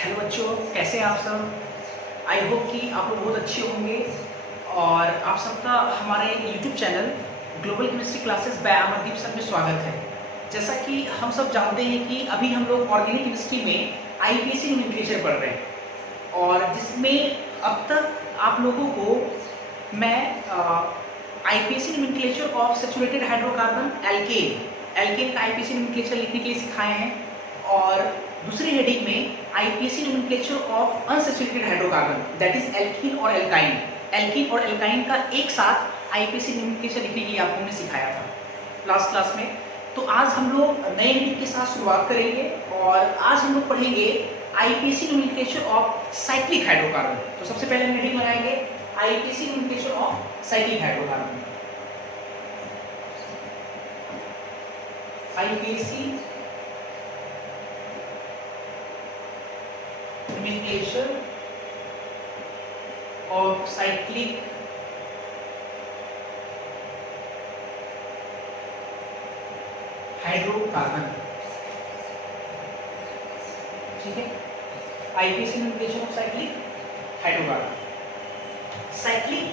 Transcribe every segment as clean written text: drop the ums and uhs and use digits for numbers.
Hello बच्चों, कैसे हैं आप सब। आई होप कि आप लोग बहुत अच्छे होंगे और आप सबका हमारे YouTube channel global chemistry classes bye Amardeep sir में स्वागत है। जैसा कि हम सब जानते हैं कि अभी हम लोग ऑर्गेनिक केमिस्ट्री में आईपीएसी नोमेनक्लेचर पढ़ रहे हैं और जिसमें अब तक आप लोगों को मैं IUPAC nomenclature of saturated hydrocarbon alkane का आईपीएसी नोमेनक्लेचर लिखने के लिए सिखाए हैं और दूसरी हेडिंग में IUPAC nomenclature of unsaturated hydrocarbon that is alkene और एल्काइन का एक साथ आईपीएसी नोमेनक्लेचर लिखने के लिए आपको हमने सिखाया था लास्ट क्लास में। तो आज हम लोग नए हेडिंग के साथ शुरुआत करेंगे और आज हम लोग पढ़ेंगे IUPAC nomenclature of cyclic hydrocarbon. तो सबसे पहले हम हेडिंग बनाएंगे IUPAC nomenclature of cyclic hydrocarbon. IUPAC nomenclature of cyclic hydrocarbon. ठीक है, IUPAC nomenclature of cyclic hydrocarbon. Cyclic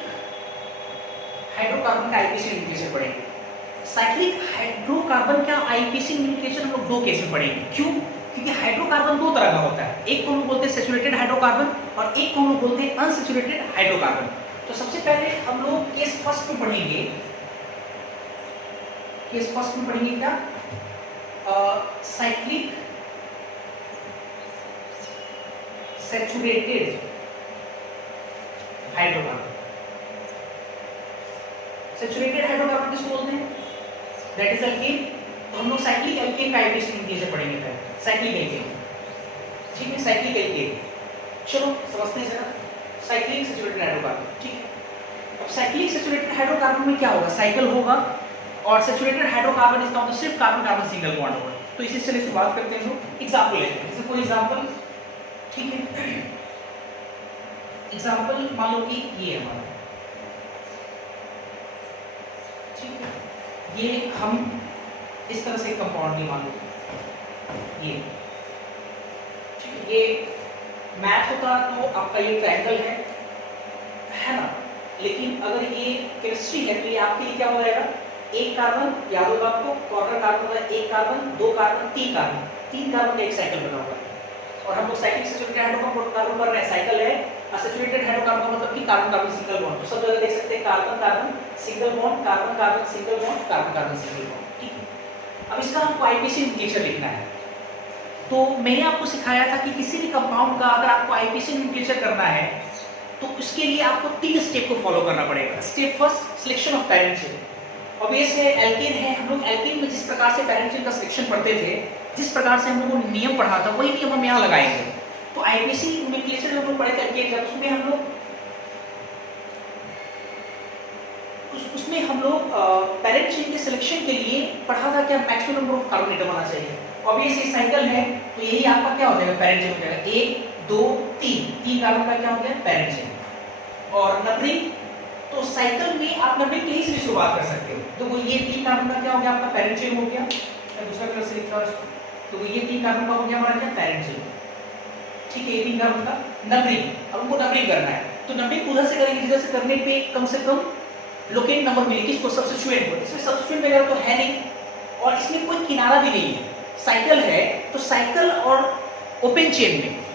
hydrocarbon का आईपीएसी नोमेनक्लेचर पढ़ेंगे। साइक्लिक हाइड्रोकार्बन का आईपीएसी नोमेनक्लेचर हम लोग दो केस में पढ़ेंगे। क्यों? क्योंकि हाइड्रोकार्बन दो तरह का होता है, एक को हम बोलते हैं सैचुरेटेड हाइड्रोकार्बन और एक को हम बोलते हैं अनसैचुरेटेड हाइड्रोकार्बन। तो सबसे पहले हम लोग केस फर्स्ट में पढ़ेंगे। केस फर्स्ट में पढ़ेंगे क्या? Cyclic saturated hydrocarbon. Saturated hydrocarbon किसको बोलते हैं? That is alkane. तो हम लोग साइक्लिक एल्केन का आईपीएसी नोमेनक्लेचर पढ़ेंगे पहले। साइक्लिक एल्केन, ठीक है, साइक्लिक एल्केन। चलो समझते हैं जरा साइक्लिक सैचुरेटेड हाइड्रोकार्बन। ठीक है, अब साइक्लिक सैचुरेटेड हाइड्रोकार्बन में क्या होगा? साइकिल होगा और सैचुरेटेड हाइड्रोकार्बन इसका मतलब सिर्फ कार्बन कार्बन सिंगल बॉन्ड होगा। तो इसी से शुरुआत करते हैं हम लोग। एग्जांपल लेते हैं, जैसे फॉर एग्जांपल, ठीक है, एग्जांपल मान लो कि ये हमारा, ठीक है, ये हम इस तरह से कंपाउंड नहीं मान लो ये, ठीक है, ये मैथ होता तो आपका ये ट्रायंगल है ना, लेकिन अगर ये केमिस्ट्री है तो ये आपके लिए क्या हो जाएगा? एक कार्बन, याद होगा आपको, कॉर्नर कार्बन होगा एक कार्बन, दो कार्बन, तीन कार्बन का एक साइकिल बना होगा। और हम लोग साइक्लिक सैचुरेटेड हाइड्रोकार्बन कर रहे हैं, साइकिल है। असैचुरेटेड हाइड्रोकार्बन का मतलब कि कार्बन कार्बन सिंगल बॉन्ड। तो सब जगह देख सकते हैं carbon carbon single bond, carbon carbon single bond, carbon carbon single bond. ठीक है, अब इसका हमको आईपीएसी नोमेनक्लेचर लिखना है। तो मैंने आपको सिखाया था कि किसी भी कंपाउंड का अगर आपको आईपीएसी नोमेनक्लेचर करना है तो उसके लिए आपको तीन स्टेप को फॉलो करना पड़ेगा। Step first, selection of parent chain. Obvious है, एल्केन है, हम लोग एल्केन में जिस प्रकार से पैरेंट चेन का सिलेक्शन पढ़ते थे, जिस प्रकार से हम लोगों ने नियम पढ़ा था, वही नियम हम यहाँ लगाएंगे। तो आईपीएसी नोमेनक्लेचर जो हम लोग पढ़े थे एल्केन का, उसमें हम लोग पैरेंट चेन के सिलेक्शन के लिए पढ़ा था क्या? Maximum number of carbon atom होना चाहिए। ऑब्वियस ये साइकिल है तो यही आपका क्या हो जाएगा? पैरेंट चेन हो जाएगा। एक, दो, तीन कार्बन का क्या हो गया? Parent chain. और नंबरिंग, तो साइकिल में आप नंबरिंग कहीं से भी शुरुआत कर सकते हो। तो ये तीन कार्बन का क्या हो गया? आपका पैरेंट चेन हो गया। मैं दूसरा कलर से लिख रहा हूं, तो ये तीन कार्बन का हो गया हमारा क्या? Parent chain. ठीक है, ये तीन कार्बन का नंबरिंग। अब हमको नंबरिंग करना है तो नंबरिंग उधर से करेंगे जिधर से करने पे कम से कम लोकेट नंबर मिले, किसको? सब्स्टिट्यूएंट को। इसमें सब्स्टिट्यूएंट वगैरह तो है नहीं और इसमें कोई किनारा भी नहीं है, साइकिल है। तो साइकिल और ओपन चेन में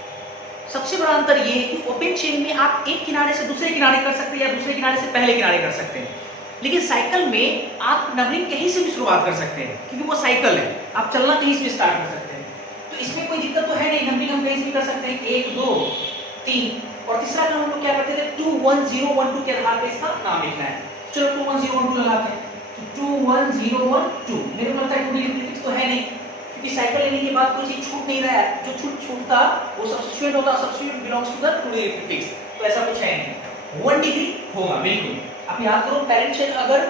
सबसे बड़ा अंतर ये है कि ओपन चेन में आप एक किनारे से दूसरे किनारे कर सकते हैं या दूसरे किनारे से पहले किनारे कर सकते हैं, लेकिन साइकिल में आप नंबरिंग कहीं से भी शुरुआत कर सकते हैं क्योंकि वो साइकिल है, आप चलना कहीं से भी स्टार्ट कर सकते हैं। तो इसमें कोई दिक्कत तो है नहीं, नंबरिंग हम कहीं से भी कर सकते हैं। 1 2 3 और तीसरा काम हम लोग क्या करते थे? 2 1 0 1 2 के आधार पर इसका नाम लिखना है। चलो 2 1 0 1 2 लगाते हैं। 2 1 0 1 2, मेरे को लगता है 2 डिग्री प्रीफिक्स तो है नहीं क्योंकि साइकिल लेने के बाद कोई चीज छूट नहीं रहा है। जो छूटता वो सब्स्टिट्यूएंट होता, substituent belongs to the 2 degree prefix. तो ऐसा कुछ है नहीं, 1 डिग्री होगा बिल्कुल। आप याद करो, पैरेंट चेन अगर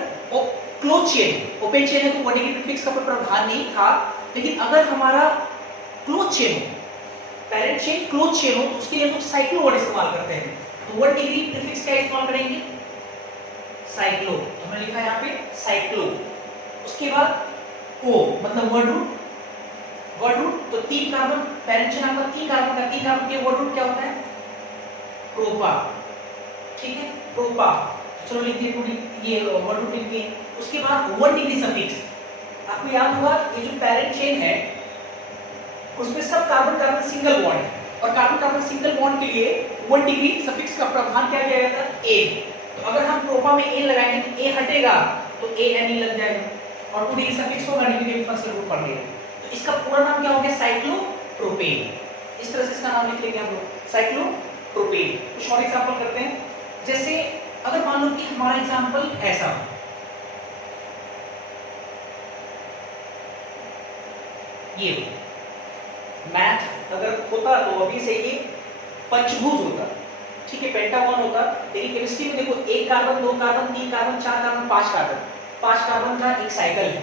क्लोज चेन, ओपन चेन है तो 1 डिग्री प्रीफिक्स का कोई प्रावधान नहीं था, लेकिन अगर हमारा क्लोज चेन हो, पैरेंट चेन क्लोज चेन हो, तो उसके लिए हम लोग साइक्लो वर्ड इस्तेमाल करते हैं। तो 1 डिग्री प्रीफिक्स का इस्तेमाल करेंगे साइक्लो। तो हमने लिखा है यहाँ पे साइक्लो। उसके बाद ओ मतलब वर्ड रूट वर्ड रूट, तो 3 कार्बन पेरेंट चेन आपका 3 कार्बन का, 3 कार्बन के वर्ड रूट क्या होता है? प्रोपा। ठीक है, प्रोपा। चलो लिख दिए, ये वर्ड रूट लिख दिए। उसके बाद 1 डिग्री सफिक्स। आपको याद होगा ये जो पेरेंट चेन है उसमें सब कार्बन कार्बन सिंगल बॉन्ड है, और कार्बन कार्बन सिंगल बॉन्ड के लिए 1 डिग्री सफिक्स का प्रावधान क्या किया जाता है? ए। तो अगर हम प्रोपा में ए लगाएंगे तो ए हटेगा तो ए एन ई लग जाएगा, और 2 डिग्री सफिक्स होगा नहीं क्योंकि फर्स्ट ग्रुप पढ़ लिया। तो इसका पूरा नाम क्या हो गया? साइक्लोप्रोपेन। इस तरह से इसका नाम लिख लेंगे हम लोग, साइक्लोप्रोपेन। कुछ और एग्जांपल करते हैं। जैसे अगर मान लो कि हमारा एग्जांपल ऐसा, ये मैथ अगर होता तो अभी से ये पंचभुज होता, ठीक है, पेंटागन होता। लेकिन केमिस्ट्री में देखो 1 carbon 2 carbon 3 carbon 4 carbon 5 carbon, 5 carbon का एक साइकिल है।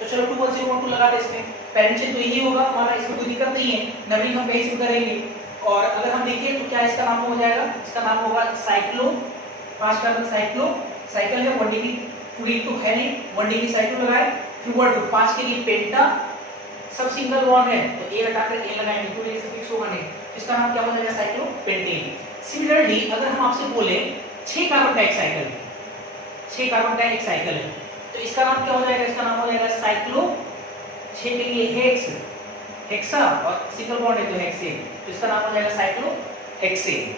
तो चलो 2 1 0 1 2 लगा दे इसमें, पेरेंट चेन तो यही होगा हमारा, इसमें कोई दिक्कत नहीं है, नंबरिंग हम कहीं से करेंगे। और अगर हम देखें तो क्या इसका नाम हो जाएगा? इसका नाम होगा साइक्लो, 5 कार्बन साइक्लो, साइकिल है 1 डिग्री, 2 डिग्री तो है नहीं, 1 डिग्री साइक्लो लगाए। फिर वर्ड 5 के लिए पेंटा, सब सिंगल बॉन्ड है तो ए हटाकर ए लगाएंगे, 2 डिग्री से फिक्स होगा नहीं, इसका नाम क्या हो जाएगा? साइक्लोपेंटेन। सिमिलरली अगर हम आपसे बोले 6 कार्बन का एक साइकिल है, 6 कार्बन का एक साइकिल है, तो इसका नाम क्या हो जाएगा? इसका नाम हो जाएगा साइक्लो, 6 के लिए हेक्स, हेक्सा, और सिंगल बॉन्ड है तो हेक्सेन, तो इसका नाम हो जाएगा साइक्लोहेक्सेन।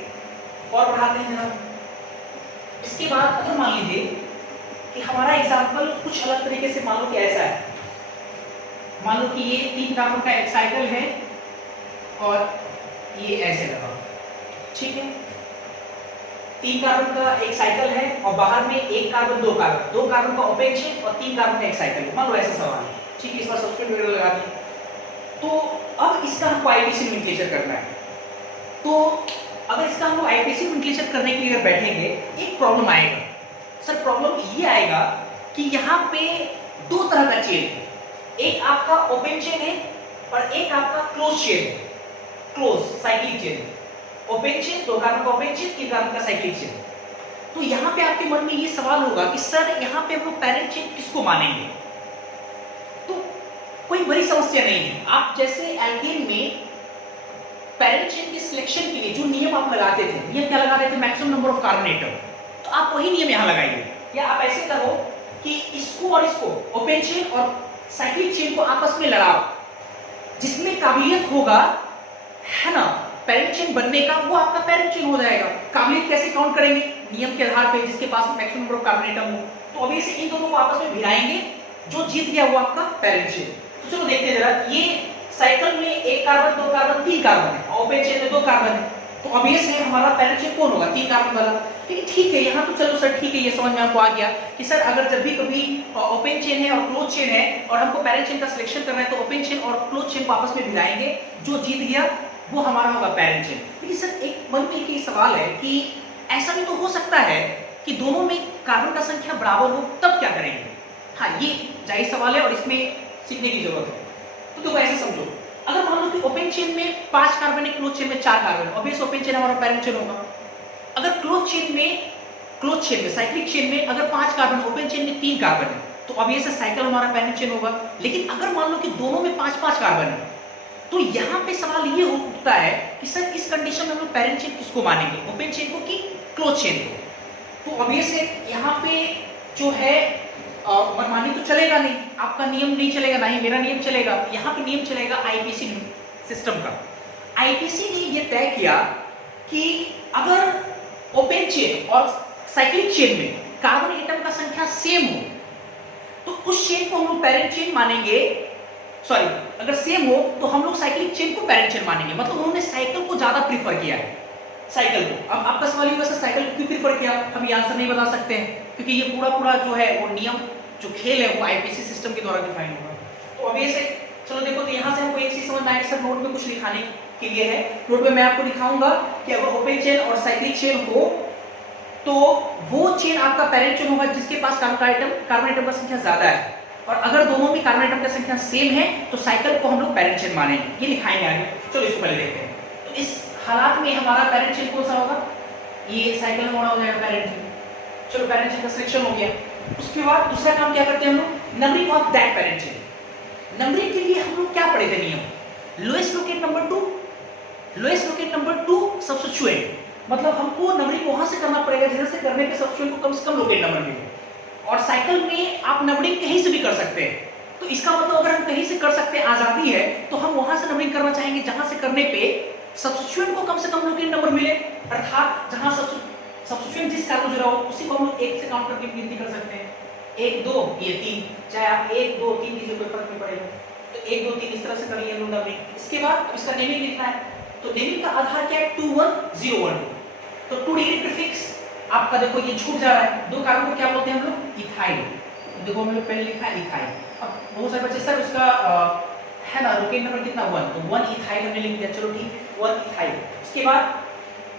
और बढ़ाते हैं जनाब। इसके बाद अगर मान लीजिए कि हमारा एग्जांपल कुछ अलग तरीके से, मान लो कि ऐसा है, मान लो कि ये 3 कार्बन का एक साइकिल है और ये ऐसे लगा, ठीक है, 3 कार्बन का एक साइकिल है और बाहर में 1 कार्बन 2 कार्बन, 2 कार्बन का ओपेन चेन और 3 कार्बन का एक साइकिल है, मान लो ऐसा सवाल है, ठीक है, इस बार सब्स्टिट्यूट वगैरह लगा दिए। तो अब इसका हमको आईपीसी नोमेनक्लेचर करना है। तो अगर इसका हम आईपीसी नोमेनक्लेचर करने के लिए अगर बैठेंगे, एक प्रॉब्लम आएगा। सर प्रॉब्लम ये आएगा कि यहाँ पे 2 तरह का चेन है, एक आपका ओपन चेन है और एक आपका क्लोज चेन है, close cyclic chain. Open chain 2 carbon का ओपन चेन, 3 कार्बन का साइक्लिक चेन। तो यहाँ पे आपके मन में ये सवाल होगा कि सर यहाँ पे हम लोग पेरेंट चेन किसको मानेंगे? तो कोई बड़ी समस्या नहीं है। आप जैसे एल्केन में पेरेंट चेन की सिलेक्शन के लिए जो नियम आप लगाते थे, नियम क्या लगाते थे? Maximum number of carbon atom, तो आप वही नियम यहाँ लगाइए। या आप ऐसे करो कि इसको और इसको, ओपन चेन और साइक्लिक चेन को आपस में लड़ाओ, जिसमें काबिलियत होगा, है ना, पेरेंट चेन बनने का, वो आपका पेरेंट चेन हो जाएगा। काबिलियत कैसे काउंट करेंगे? नियम के आधार पे, जिसके पास maximum number of carbon atom हो। तो अभी से इन दोनों को आपस में भिड़ाएंगे, जो जीत गया वो आपका पेरेंट चेन। तो चलो देखते हैं जरा, ये साइकिल में 1 कार्बन 2 कार्बन 3 कार्बन है, ओपन चेन में 2 कार्बन है, तो ऑब्वियस है हमारा पेरेंट चेन कौन होगा? 3 कार्बन वाला। लेकिन ठीक है, यहाँ तो चलो सर ठीक है, ये समझ में आपको आ गया कि सर अगर जब भी कभी ओपन चेन है और क्लोज चेन है और हमको पेरेंट चेन का सिलेक्शन करना है, तो ओपन चेन और क्लोज चेन को आपस में भिड़ाएंगे, जो जीत गया वो हमारा होगा पेरेंट चेन। लेकिन सर एक मन में एक सवाल है कि ऐसा भी तो हो सकता है कि दोनों में कार्बन का संख्या बराबर हो, तब क्या करेंगे? हाँ, ये जायज सवाल है और इसमें सीखने की जरूरत है। तो देखो ऐसे समझो, अगर मान लो कि ओपन चेन में 5 कार्बन है, क्लोज चेन में 4 कार्बन, ऑब्वियस ओपन चेन हमारा पेरेंट चेन होगा। अगर क्लोज चेन में साइक्लिक चेन में अगर 5 कार्बन, ओपन चेन में 3 कार्बन है, तो ऑब्वियस साइकिल हमारा पेरेंट चेन होगा। लेकिन अगर मान लो कि दोनों में 5-5 कार्बन है, तो यहाँ पे सवाल ये उठता है कि सर इस कंडीशन में हम लोग पेरेंट चेन किसको मानेंगे? ओपन चेन को कि क्लोज चेन को? तो ऑब्वियस है यहाँ पे जो है मनमानी तो चलेगा नहीं, आपका नियम नहीं चलेगा, ना ही मेरा नियम चलेगा। यहाँ पे नियम चलेगा आईपीसी सिस्टम का। आईपीसी ने ये तय किया कि अगर ओपन चेन और साइक्लिक चेन में कार्बन एटम का संख्या सेम हो, तो उस चेन को हम लोग पेरेंट चेन मानेंगे। सॉरी, अगर सेम हो तो हम लोग साइक्लिक चेन को पेरेंट चेन मानेंगे। मतलब उन्होंने साइकिल को ज्यादा प्रीफर किया है, साइकिल को। अब आपका सवाल ये वैसे साइकिल को क्यों प्रीफर किया, हम ये आंसर नहीं बता सकते हैं, क्योंकि ये पूरा जो है वो नियम, जो खेल है वो आईपीसी सिस्टम के द्वारा डिफाइन होगा। तो अब ये से चलो देखो, तो यहाँ से हमको एक चीज समझ में आएगी, सर नोट में कुछ लिखाने के लिए है। नोट में मैं आपको दिखाऊंगा कि अगर ओपन चेन और साइक्लिक चेन हो तो वो चेन आपका पेरेंट चेन होगा जिसके पास कार्बन एटम का संख्या ज्यादा है, और अगर दोनों में कार्बन एटम का संख्या सेम है तो साइकिल को हम लोग पेरेंट चेन मानेंगे। ये लिखाएंगे आगे, चलो इसको पहले देखते हैं। तो इस हालात में हमारा पेरेंट चेन कौन सा होगा? ये साइकिल हमारा हो जाएगा पेरेंट चेन। चलो पेरेंट चेन का सिलेक्शन हो गया। उसके बाद दूसरा काम क्या करते हैं हम लोग? Numbering of that parent chain. Numbering के लिए हम लोग क्या पढ़े थे नियम? Lowest locate number two, lowest locate number two substituent, मतलब हमको नंबरिंग वहां से करना पड़ेगा जहां से करने पे सब्स्टिट्यूएंट को कम से कम लोकेट नंबर मिले। और साइकिल में आप नंबरिंग कहीं से भी कर सकते हैं, तो इसका मतलब अगर हम कहीं से कर सकते हैं, आजादी है, तो हम वहां से नंबरिंग करना चाहेंगे जहां से करने पे सब्स्टिट्यूएंट को कम से कम लोकेट नंबर मिले, अर्थात जहां सब्स्टिट्यूएंट जिस कार को जुड़ा हो उसी को हम लोग 1 से काउंट करके गिनती कर सकते हैं। 1 2 ये 3, चाहे आप 1 2 3 कीजिए कोई फर्क नहीं पड़ेगा। तो 1 2 3 इस तरह से कर लिए हम लोग नंबरिंग। इसके बाद इसका नेमिंग लिखना है, तो नेमिंग का आधार क्या है? 2 1 0 1, तो 2 डिग्री प्रीफिक्स आपका देखो ये छूट जा रहा है। दो कार्बन को क्या बोलते हैं हम लोग? इथाइल। देखो हम लोग पहले लिखा है इथाइल। अब बहुत सारे बच्चे सर उसका है ना लोकेट नंबर कितना? 1, तो 1 इथाइल हमने लिख दिया, चलो ठीक 1 इथाइल। उसके बाद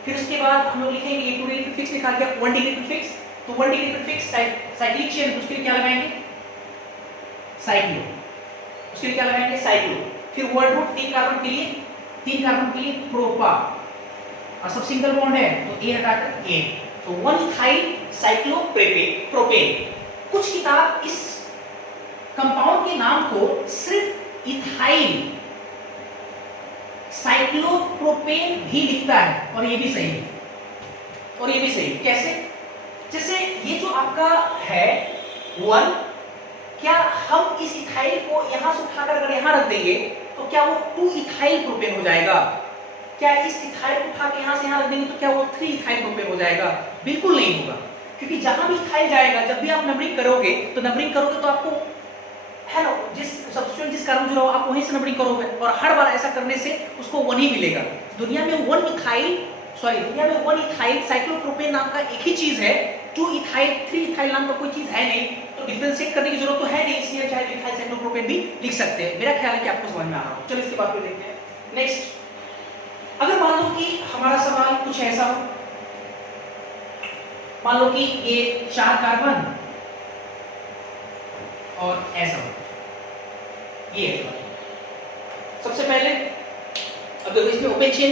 फिर उसके बाद हम लोग लिखेंगे ये 2 डिग्री प्रीफिक्स लिखा गया, 1 डिग्री प्रीफिक्स, तो 1 डिग्री प्रीफिक्स साइक्लिक चेन, उसके लिए क्या लगाएंगे? साइक्लो, उसके लिए क्या लगाएंगे? साइक्लो। फिर वर्ड रूट 3 कार्बन के लिए प्रोपा, और सब सिंगल बॉन्ड है तो ए हटाकर ए, तो 1 इथाइल साइक्लोप्रोपेन। कुछ किताब इस कंपाउंड के नाम को सिर्फ इथाइल साइक्लोप्रोपेन भी लिखता है, और ये भी सही है, और ये भी सही है। कैसे? जैसे ये जो आपका है 1, क्या हम इस इथाइल को यहां से उठाकर अगर यहां रख देंगे तो क्या वो 2 इथाइल प्रोपेन हो जाएगा? क्या इस इथाइल को उठा के यहां से यहां रख देंगे तो क्या वो 3 इथाइल प्रोपेन हो जाएगा? बिल्कुल नहीं होगा, क्योंकि जहां भी इथाइल जाएगा, जब भी आप नंबरिंग करोगे तो आपको है ना जिस सब्स्टिट्यूएंट जिस कार्बन जुड़ा हो आप वहीं से नंबरिंग करोगे, और हर बार ऐसा करने से उसको 1 ही मिलेगा। दुनिया में 1 इथाइल साइक्लोप्रोपेन नाम का एक ही चीज है, 2 इथाइल 3 इथाइल नाम का कोई चीज है नहीं, तो डिफरेंशिएट करने की जरूरत तो है नहीं, इसलिए चाहे इथाइल साइक्लोप्रोपेन भी लिख सकते हैं। मेरा ख्याल है कि आपको समझ में आ रहा हो। चलो इसके बाद देखते हैं नेक्स्ट। अगर मान लो कि हमारा सवाल कुछ ऐसा हो, मान लो कि ये 4 कार्बन और ऐसा हो, ये है सबसे पहले। अब देखो इसमें ओपन चेन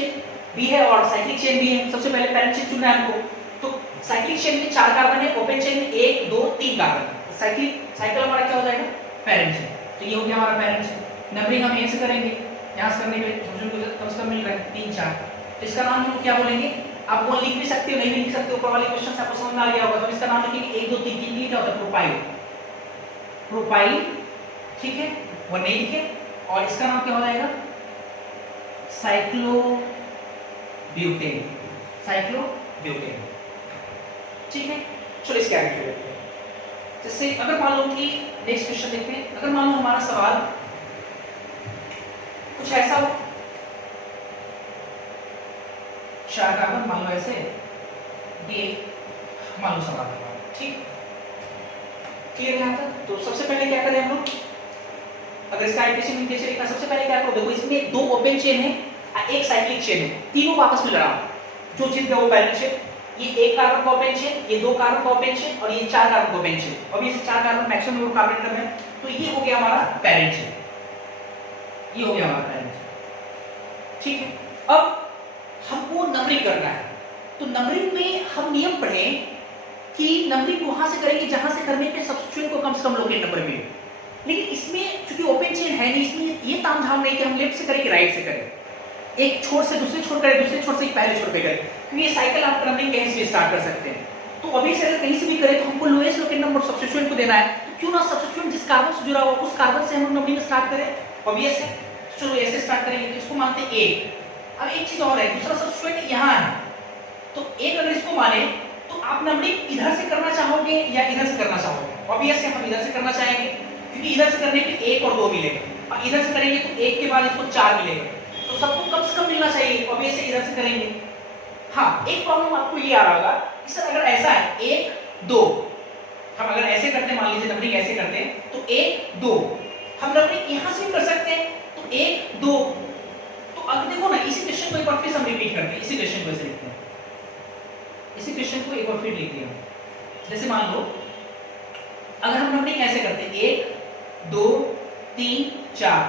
भी है और साइक्लिक चेन भी है। सबसे पहले पैरेंट चेन चुनना है हमको, तो साइक्लिक चेन में 4 कार्बन है, ओपन चेन में 1 2 3 कार्बन। साइकिल हमारा क्या हो जाएगा? Parent chain. तो ये हो गया हमारा पैरेंट चेन। नंबरिंग हम यहां से करेंगे, यहां से करने में कम से कम मिल रहा है 3 4, तो इसका नाम हम क्या बोलेंगे? आप वो लिख भी सकते हो, नहीं भी लिख सकते हो, ऊपर वाले क्वेश्चन से आपको समझ में आ गया होगा। तो इसका नाम लिखेंगे 1 2 3 3 क्या होता है? प्रोपाइल, ठीक है, वो नहीं लिखे, और इसका नाम क्या हो जाएगा? साइक्लोब्यूटेन, ठीक है। चलो इसके आगे देखते हैं। जैसे अगर मान लो कि नेक्स्ट क्वेश्चन देखते हैं, अगर मान लो हमारा सवाल कुछ ऐसा हो, 4 कार्बन मान लो ऐसे, ये मान लो सवाल है, ठीक, क्लियर है? तो सबसे पहले क्या करें हम लोग? अगर इसका आइडेंटिफिकेशन कैसे लिखना? सबसे पहले क्या करो, देखो इसमें 2 ओपन चेन है, एक साइक्लिक चेन है, तीनों आपस में लड़ा, जो जीत गया वो पैरेंट चेन। ये 1 कार्बन का ओपन चेन, ये 2 कार्बन का ओपन चेन, और ये 4 कार्बन का ओपन चेन। अब ये 4 carbon maximum number carbon atom है, तो ये हो गया हमारा पैरेंट चेन, ये हो गया हमारा पैरेंट चेन, ठीक है। अब हमको नंबरिंग करना है, तो नंबरिंग में हम नियम पढ़े कि नंबरिंग वहां से करेंगे जहां से करने पे सब्स्टिट्यूएंट को कम से कम लोकेट नंबर मिले। लेकिन इसमें चूंकि ओपन चेन है नहीं, इसमें ये तामझाम नहीं कि हम लेफ्ट से करें कि राइट से करें, एक छोर से दूसरे छोर करें, दूसरे छोर से पहले छोर पे करें, क्योंकि ये साइकिल आप नंबरिंग कहीं से भी स्टार्ट कर सकते हैं। तो अभी से अगर कहीं से भी करें तो हमको लोएस्ट लोकेट नंबर सब्स्टिट्यूएंट को देना है, तो क्यों ना सब्स्टिट्यूएंट जिस कार्बन से जुड़ा हुआ उस कार्बन से हम नंबरिंग स्टार्ट करें, ऑब्वियस है। चलो ऐसे स्टार्ट करेंगे, तो इसको मानते हैं 1। अब एक चीज और है, दूसरा सब्स्टिट्यूएंट यहाँ है, तो 1 अगर इसको माने तो आप नंबरिंग इधर से करना चाहोगे या इधर से करना चाहोगे? ऑब्वियस है हम इधर से करना चाहेंगे, क्योंकि इधर से करने पे 1 और 2 मिलेगा, और इधर से करेंगे तो 1 के बाद इसको 4 मिलेगा, तो सबको कम से कम मिलना चाहिए, ऑब्वियस इधर से करेंगे। हाँ, एक प्रॉब्लम आपको ये आ रहा होगा कि सर अगर ऐसा है 1 2, हम अगर ऐसे करते हैं, मान लीजिए नंबरिंग ऐसे करते हैं, तो 1 2 हम नंबरिंग यहाँ से भी कर सकते हैं, तो 1 2। तो अब देखो ना, इसी क्वेश्चन को एक बार फिर हम रिपीट करते हैं, इसी क्वेश्चन को ऐसे लिखते हैं, इसी क्वेश्चन को एक बार फिर लिख दिया। जैसे मान लो अगर हम नंबरिंग ऐसे करते हैं 1 2 3 4,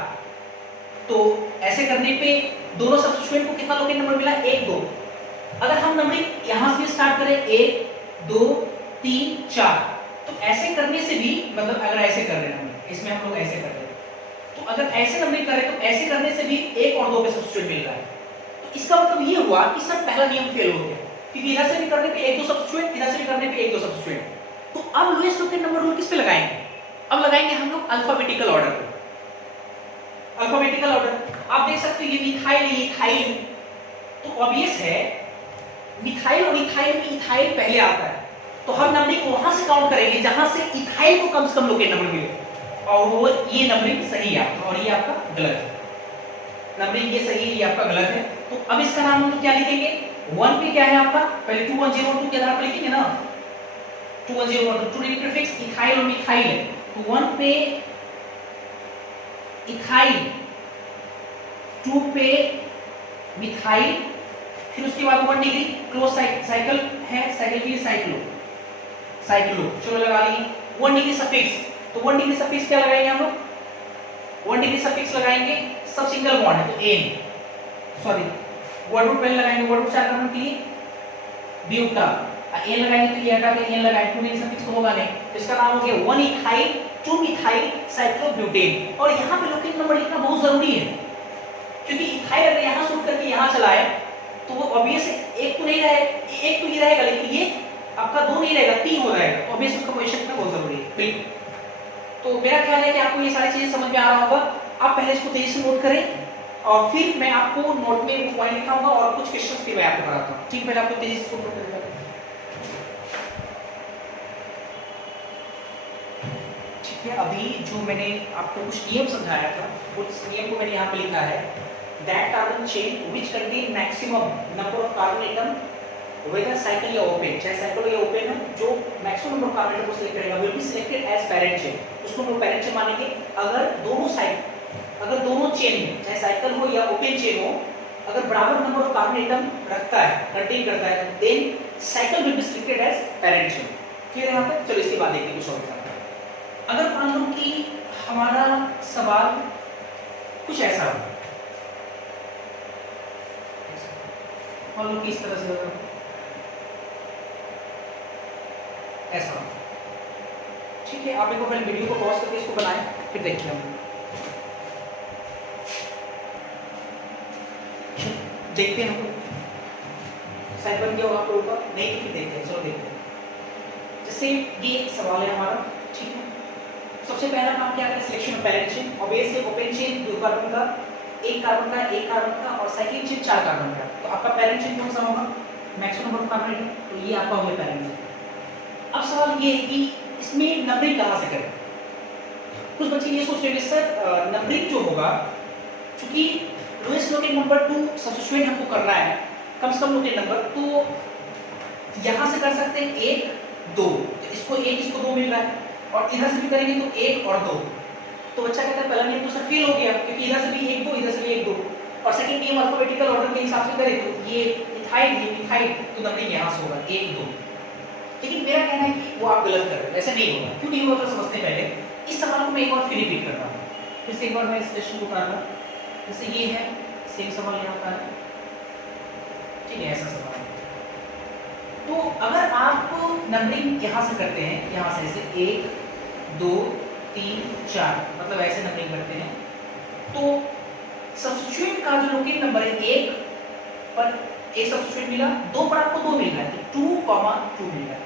तो ऐसे करने पे दोनों सब्स्टिट्यूएंट को कितना लोकेट नंबर मिला? 1 2। अगर हम नंबरिंग यहां से स्टार्ट करें 1 2 3 4, तो ऐसे करने से भी, मतलब अगर ऐसे कर रहे हैं हम, इसमें हम लोग ऐसे कर रहे हैं, तो अगर ऐसे नंबरिंग करें तो ऐसे करने से भी 1 और 2 पे सब्स्टिट्यूएंट मिल रहा है। तो इसका मतलब ये हुआ कि सर पहला नियम फेल हो गया, क्योंकि इधर से भी करने पे 1 2 सब्स्टिट्यूएंट, इधर से भी करने पे 1 2 सब्स्टिट्यूएंट। तो अब लोएस्ट लोकेट नंबर रूल किस पे लगाएंगे? अब लगाएंगे हम लोग अल्फाबेटिकल ऑर्डर पे। अल्फाबेटिकल ऑर्डर आप देख सकते हो, ये मिथाइल है, इथाइल, तो ऑब्वियस है मिथाइल और इथाइल में इथाइल पहले आता है, तो हम नंबरिंग को वहां से काउंट करेंगे जहां से इथाइल को कम से कम लोकेट नंबर मिले, और वो ये नंबरिंग सही है आपका और ये आपका गलत है। नंबरिंग ये सही है, ये आपका गलत है। तो अब इसका नाम हम क्या लिखेंगे? 1 पे क्या है आपका? पहले 2102 के आधार पर लिखेंगे ना, 2102 टू प्रीफिक्स इथाइल और मिथाइल है, तो 1 पे इथाइल, 2 पे मिथाइल, फिर उसके बाद 1 डिग्री क्लोज साइकिल है, साइकिल के लिए साइक्लो चलो लगा लिए 1 डिग्री सफिक्स। तो 1 डिग्री सफिक्स क्या लगाएंगे हम लोग? 1 डिग्री सफिक्स लगाएंगे, सब सिंगल बॉन्ड है तो एन, सॉरी वर्ड रूट पहले लगाएंगे, वर्ड रूट 4 कार्बन के लिए ब्यूटा, एन लगाएंगे तो ये हटा के एन लगाएंगे, 2 डिग्री सफिक्स तो होगा नहीं, तो इसका नाम हो गया 1 इथाइल 2 मिथाइल साइक्लोब्यूटेन। और यहाँ पे लोकेट नंबर लिखना बहुत जरूरी है, क्योंकि इथाइल अगर यहाँ शूट करके यहाँ चला है तो वो ऑब्वियस एक तो नहीं रहेगा, एक तो ही रहेगा, लेकिन ये आपका 2 नहीं रहेगा, 3 हो जाएगा, तो ऑब्वियस उसका पोजीशन करना बहुत जरूरी है। बिल्कुल, तो मेरा ख्याल है कि आपको ये सारी चीजें समझ में आ रहा होगा। आप पहले इसको तेजी से नोट करें और फिर मैं आपको नोट में वो पॉइंट लिखाऊंगा और कुछ क्वेश्चंस फिर मैं आपको कराता हूँ। ठीक, पहले आपको तेजी से नोट करें। ठीक है, अभी जो मैंने आपको कुछ नियम समझाया था, उस नियम को मैंने यहाँ पे लिखा है, that carbon chain which contain maximum number of carbon atom whether cycle या ओपन, चाहे साइकिल या ओपन है, जो maximum number of carbon atom को सिलेक्ट करेगा will be selected as parent chain, उसको हम लोग पैरेंट चेन मानेंगे। अगर दोनों चेन में, चाहे साइकिल हो या ओपन चेन हो, अगर बराबर नंबर ऑफ कार्बन एटम रखता है, कंटेन करता है, then cycle will be selected as parent chain. Clear है यहाँ पे? चलो इसके बाद देखते हैं कुछ और एग्जांपल। अगर मान लो कि हमारा सवाल कुछ ऐसा हो, मान लो कि इस तरह से होगा, ऐसा, ठीक है, आप एक बार पहले वीडियो को पॉज करके इसको बनाएं, फिर देखिए हम देखते हैं हमको शायद बन गया होगा आप लोगों का, नहीं तो फिर देखते हैं, चलो देखते हैं। जैसे ये एक सवाल है हमारा, ठीक है, सबसे पहला काम क्या है? Selection of parent chain. Obviously open chain 2 carbon का, 1 कार्बन का, और साइक्लिक चेन 4 कार्बन का, तो आपका पैरेंट चेन कौन सा होगा? Maximum number of carbon atom, तो ये आपका हो गया पैरेंट चेन। अब सवाल ये है कि इसमें नंबरिंग कहाँ से करें? कुछ बच्चे ये सोच रहे हैं सर नंबरिंग जो होगा, क्योंकि lowest locate number two substituent हमको करना है, कम से कम लोकेट नंबर, तो यहाँ से कर सकते हैं 1 2, तो इसको 1 इसको 2 मिल रहा है, और इधर से भी करेंगे तो 1 और 2, तो बच्चा कहता है पहला नियम तो सर फेल हो गया, क्योंकि इधर से भी 1 2, इधर से भी 1 2, और सेकंड नियम अल्फाबेटिकल ऑर्डर के हिसाब से करें तो ये इथाइल, ये मिथाइल, तो नंबरिंग यहाँ से होगा 1 2। लेकिन मेरा कहना है कि वो आप गलत कर रहे हो, ऐसा नहीं होगा। क्यों नहीं होगा तो समझते पहले इस सवाल को मैं एक बार फिर रिपीट कर रहा हूँ, फिर से एक बार मैं इस क्वेश्चन को कराना, जैसे ये है सेम सवाल यहाँ का है, ठीक है, ऐसा सवाल है। तो अगर आप नंबरिंग यहाँ से करते हैं, यहाँ से ऐसे 1 2 3 4, मतलब ऐसे नंबरिंग करते हैं, तो सब्स्टिट्यूएंट का जो लोकेट नंबर है 1 पर 1 सब्स्टिट्यूएंट मिला, 2 पर आपको 2 मिल रहा है, तो 2 2 मिल रहा है।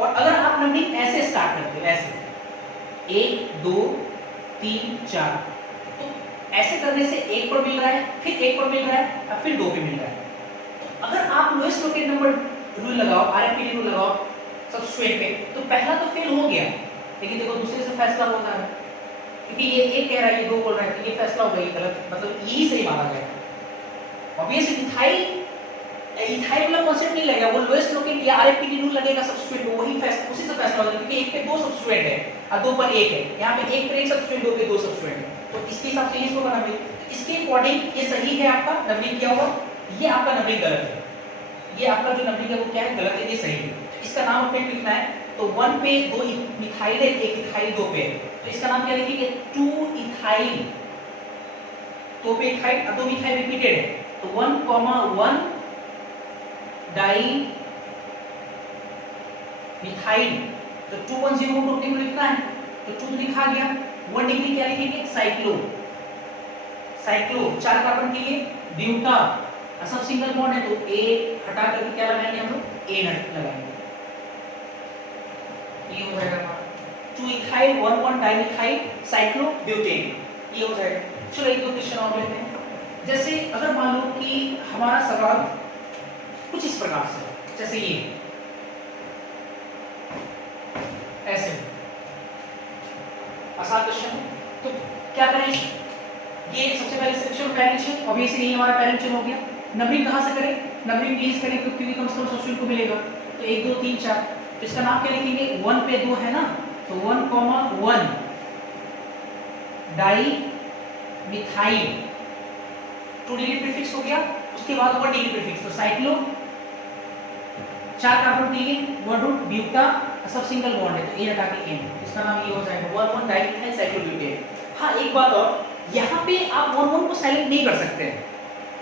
और अगर आप नंबरिंग ऐसे स्टार्ट करते हो, ऐसे 1 2 3 4, तो ऐसे करने से 1 पर मिल रहा है, फिर 1 पर मिल रहा है, और फिर 2 पे मिल रहा है। तो अगर आप लोएस्ट लोकेट नंबर रूल लगाओ, आरएमपी रूल लगाओ सब्स्टिट्यूएंट पे, तो पहला तो फेल हो गया, लेकिन देखो दूसरे से फैसला होता है, क्योंकि ये 1 कह रहा है, ये 2 बोल रहा है, तो ये फैसला हो गया, ये गलत, मतलब यही सही माना गया। ऑब्वियसली इथाइल वाला कांसेप्ट नहीं लगेगा, वो लोएस्ट लोकेट या आरएमपी रूल लगेगा सब्स्टिट्यूएंट में, वही फैसला, उसी से फैसला होगा, क्योंकि 1 पे 2 सब्स्टिट्यूएंट है और 2 पर 1 है, यहाँ पे 1 पर 1 सब्स्टिट्यूएंट, 2 पे 2 सब्स्टिट्यूएंट है, तो इसके हिसाब से ये होगा नंबरिंग। तो इसके अकॉर्डिंग ये सही है आपका नंबरिंग किया होगा, ये आपका नंबरिंग गलत है, ये आपका जो नंबरिंग है वो क्या है? गलत है, ये सही है। इसका नाम आपको लिखना है, तो 1 पे 2 मिथाइल है, 1 इथाइल 2 पे, तो इसका नाम क्या लिखेंगे? 2 इथाइल, 2 पे इथाइल और 2 मिथाइल रिपीटेड है, तो 1 डाई मिथाइल, तो 2 1 0 को लिखना है, तो 2 लिखा गया, 1 डिग्री क्या लिखेंगे, साइक्लो। साइक्लो 4 कार्बन के लिए ब्यूटा, सब सिंगल बॉन्ड है तो A हटा करके क्या लगाएंगे हम लोग, A नट लगाएंगे, ये हो जाएगा हमारा 2 इथाइल 1 डाइमिथाइल साइक्लोब्यूटेन, ये हो जाएगा। चलो एक दो क्वेश्चन और लेते हैं। जैसे अगर मान लो कि हमारा सवाल कुछ इस प्रकार से, जैसे ये ऐसे आसान क्वेश्चन है, तो क्या करें, ये सबसे पहले selection of parent chain, obviously ये हमारा पेरेंट चेन हो गया। नंबरिंग कहां से करें, नंबरिंग प्लीज करें क्योंकि कम से कम सब्स्टिट्यूट को मिलेगा, तो 1 2 3 4, तो इसका नाम क्या लिखेंगे, 1 पे 2 है ना, तो 1, डाई मिथाइल 2 डिग्री प्रीफिक्स हो गया, उसके बाद 1 डिग्री प्रीफिक्स, तो साइक्लो 4 कार्बन के लिए 1 रूट ब्यूटा, सब सिंगल बॉन्ड है तो ए हटा के एन, इसका नाम ये हो जाएगा 1 डाइमिथाइल साइक्लोब्यूटेन। हाँ एक बात और, यहाँ पे आप 1 को साइलेंट नहीं कर सकते,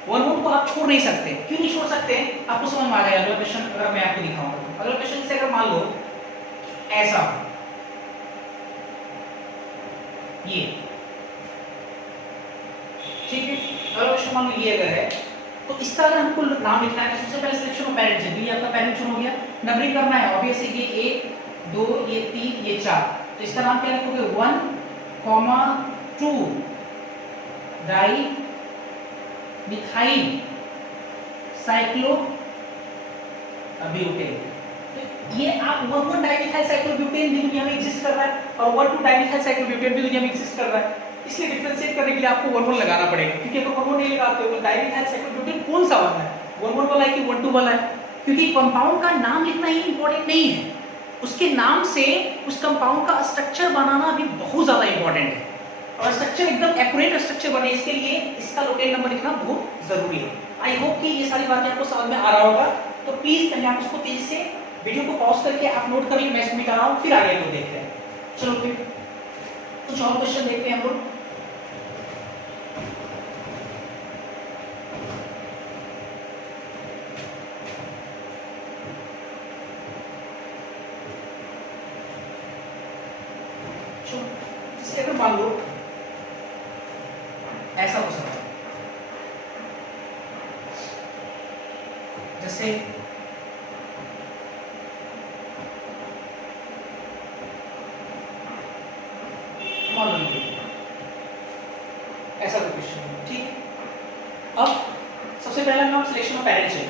1 को आप छोड़ नहीं सकते, क्यों नहीं छोड़ सकते, आपको समझ में आ जाएगा अगला क्वेश्चन अगर मैं आपको दिखाऊंगा। अगला क्वेश्चन से अगर मान लो ऐसा ये, ठीक है, अगला क्वेश्चन मान लो ये अगर है तो इसका अगर हमको नाम लिखना है, सबसे पहले सिलेक्शन ऑफ पेरेंट्स है, ये आपका पेरेंट चुन हो गया, नंबरिंग करना है ऑब्वियसली, ये 1 2 ये 3 ये 4, तो इसका नाम क्या लिखोगे, 1, 2 डाई मिथाइल साइक्लोब्यूटेन। तो ये आप 1 डाइमिथाइल साइक्लोब्यूटेन भी दुनिया में एग्जिस्ट कर रहा है और 1 2 डाइमिथाइल साइक्लोब्यूटेन भी दुनिया में एग्जिस्ट कर रहा है, इसलिए डिफरेंशिएट करने के लिए आपको 1 लगाना पड़ेगा, क्योंकि अगर 1 नहीं लगाते हो तो डाइमिथाइल साइक्लोब्यूटेन कौन सा वाला है, 1 वाला है कि 1 2 वाला है, क्योंकि कंपाउंड का नाम लिखना ही इंपॉर्टेंट नहीं है, उसके नाम से उस कंपाउंड का स्ट्रक्चर बनाना भी बहुत ज्यादा इंपॉर्टेंट है, और स्ट्रक्चर एकदम एक्यूरेट स्ट्रक्चर बने इसके लिए इसका लोकेट नंबर लिखना बहुत जरूरी है। आई होप कि ये सारी बातें आपको समझ में आ रहा होगा, तो प्लीज पहले आप उसको तेजी से वीडियो को पॉज करके आप नोट कर लीजिए, मैं इसको मिटा रहा हूँ, फिर आगे लोग देखते हैं। चलो फिर कुछ और क्वेश्चन देखते हैं हम लोग। जैसे अगर मान लो ऐसा हो सकता है, जैसे मान लो ऐसा कोई क्वेश्चन है, ठीक है। अब सबसे पहला नाम selection of parent chain,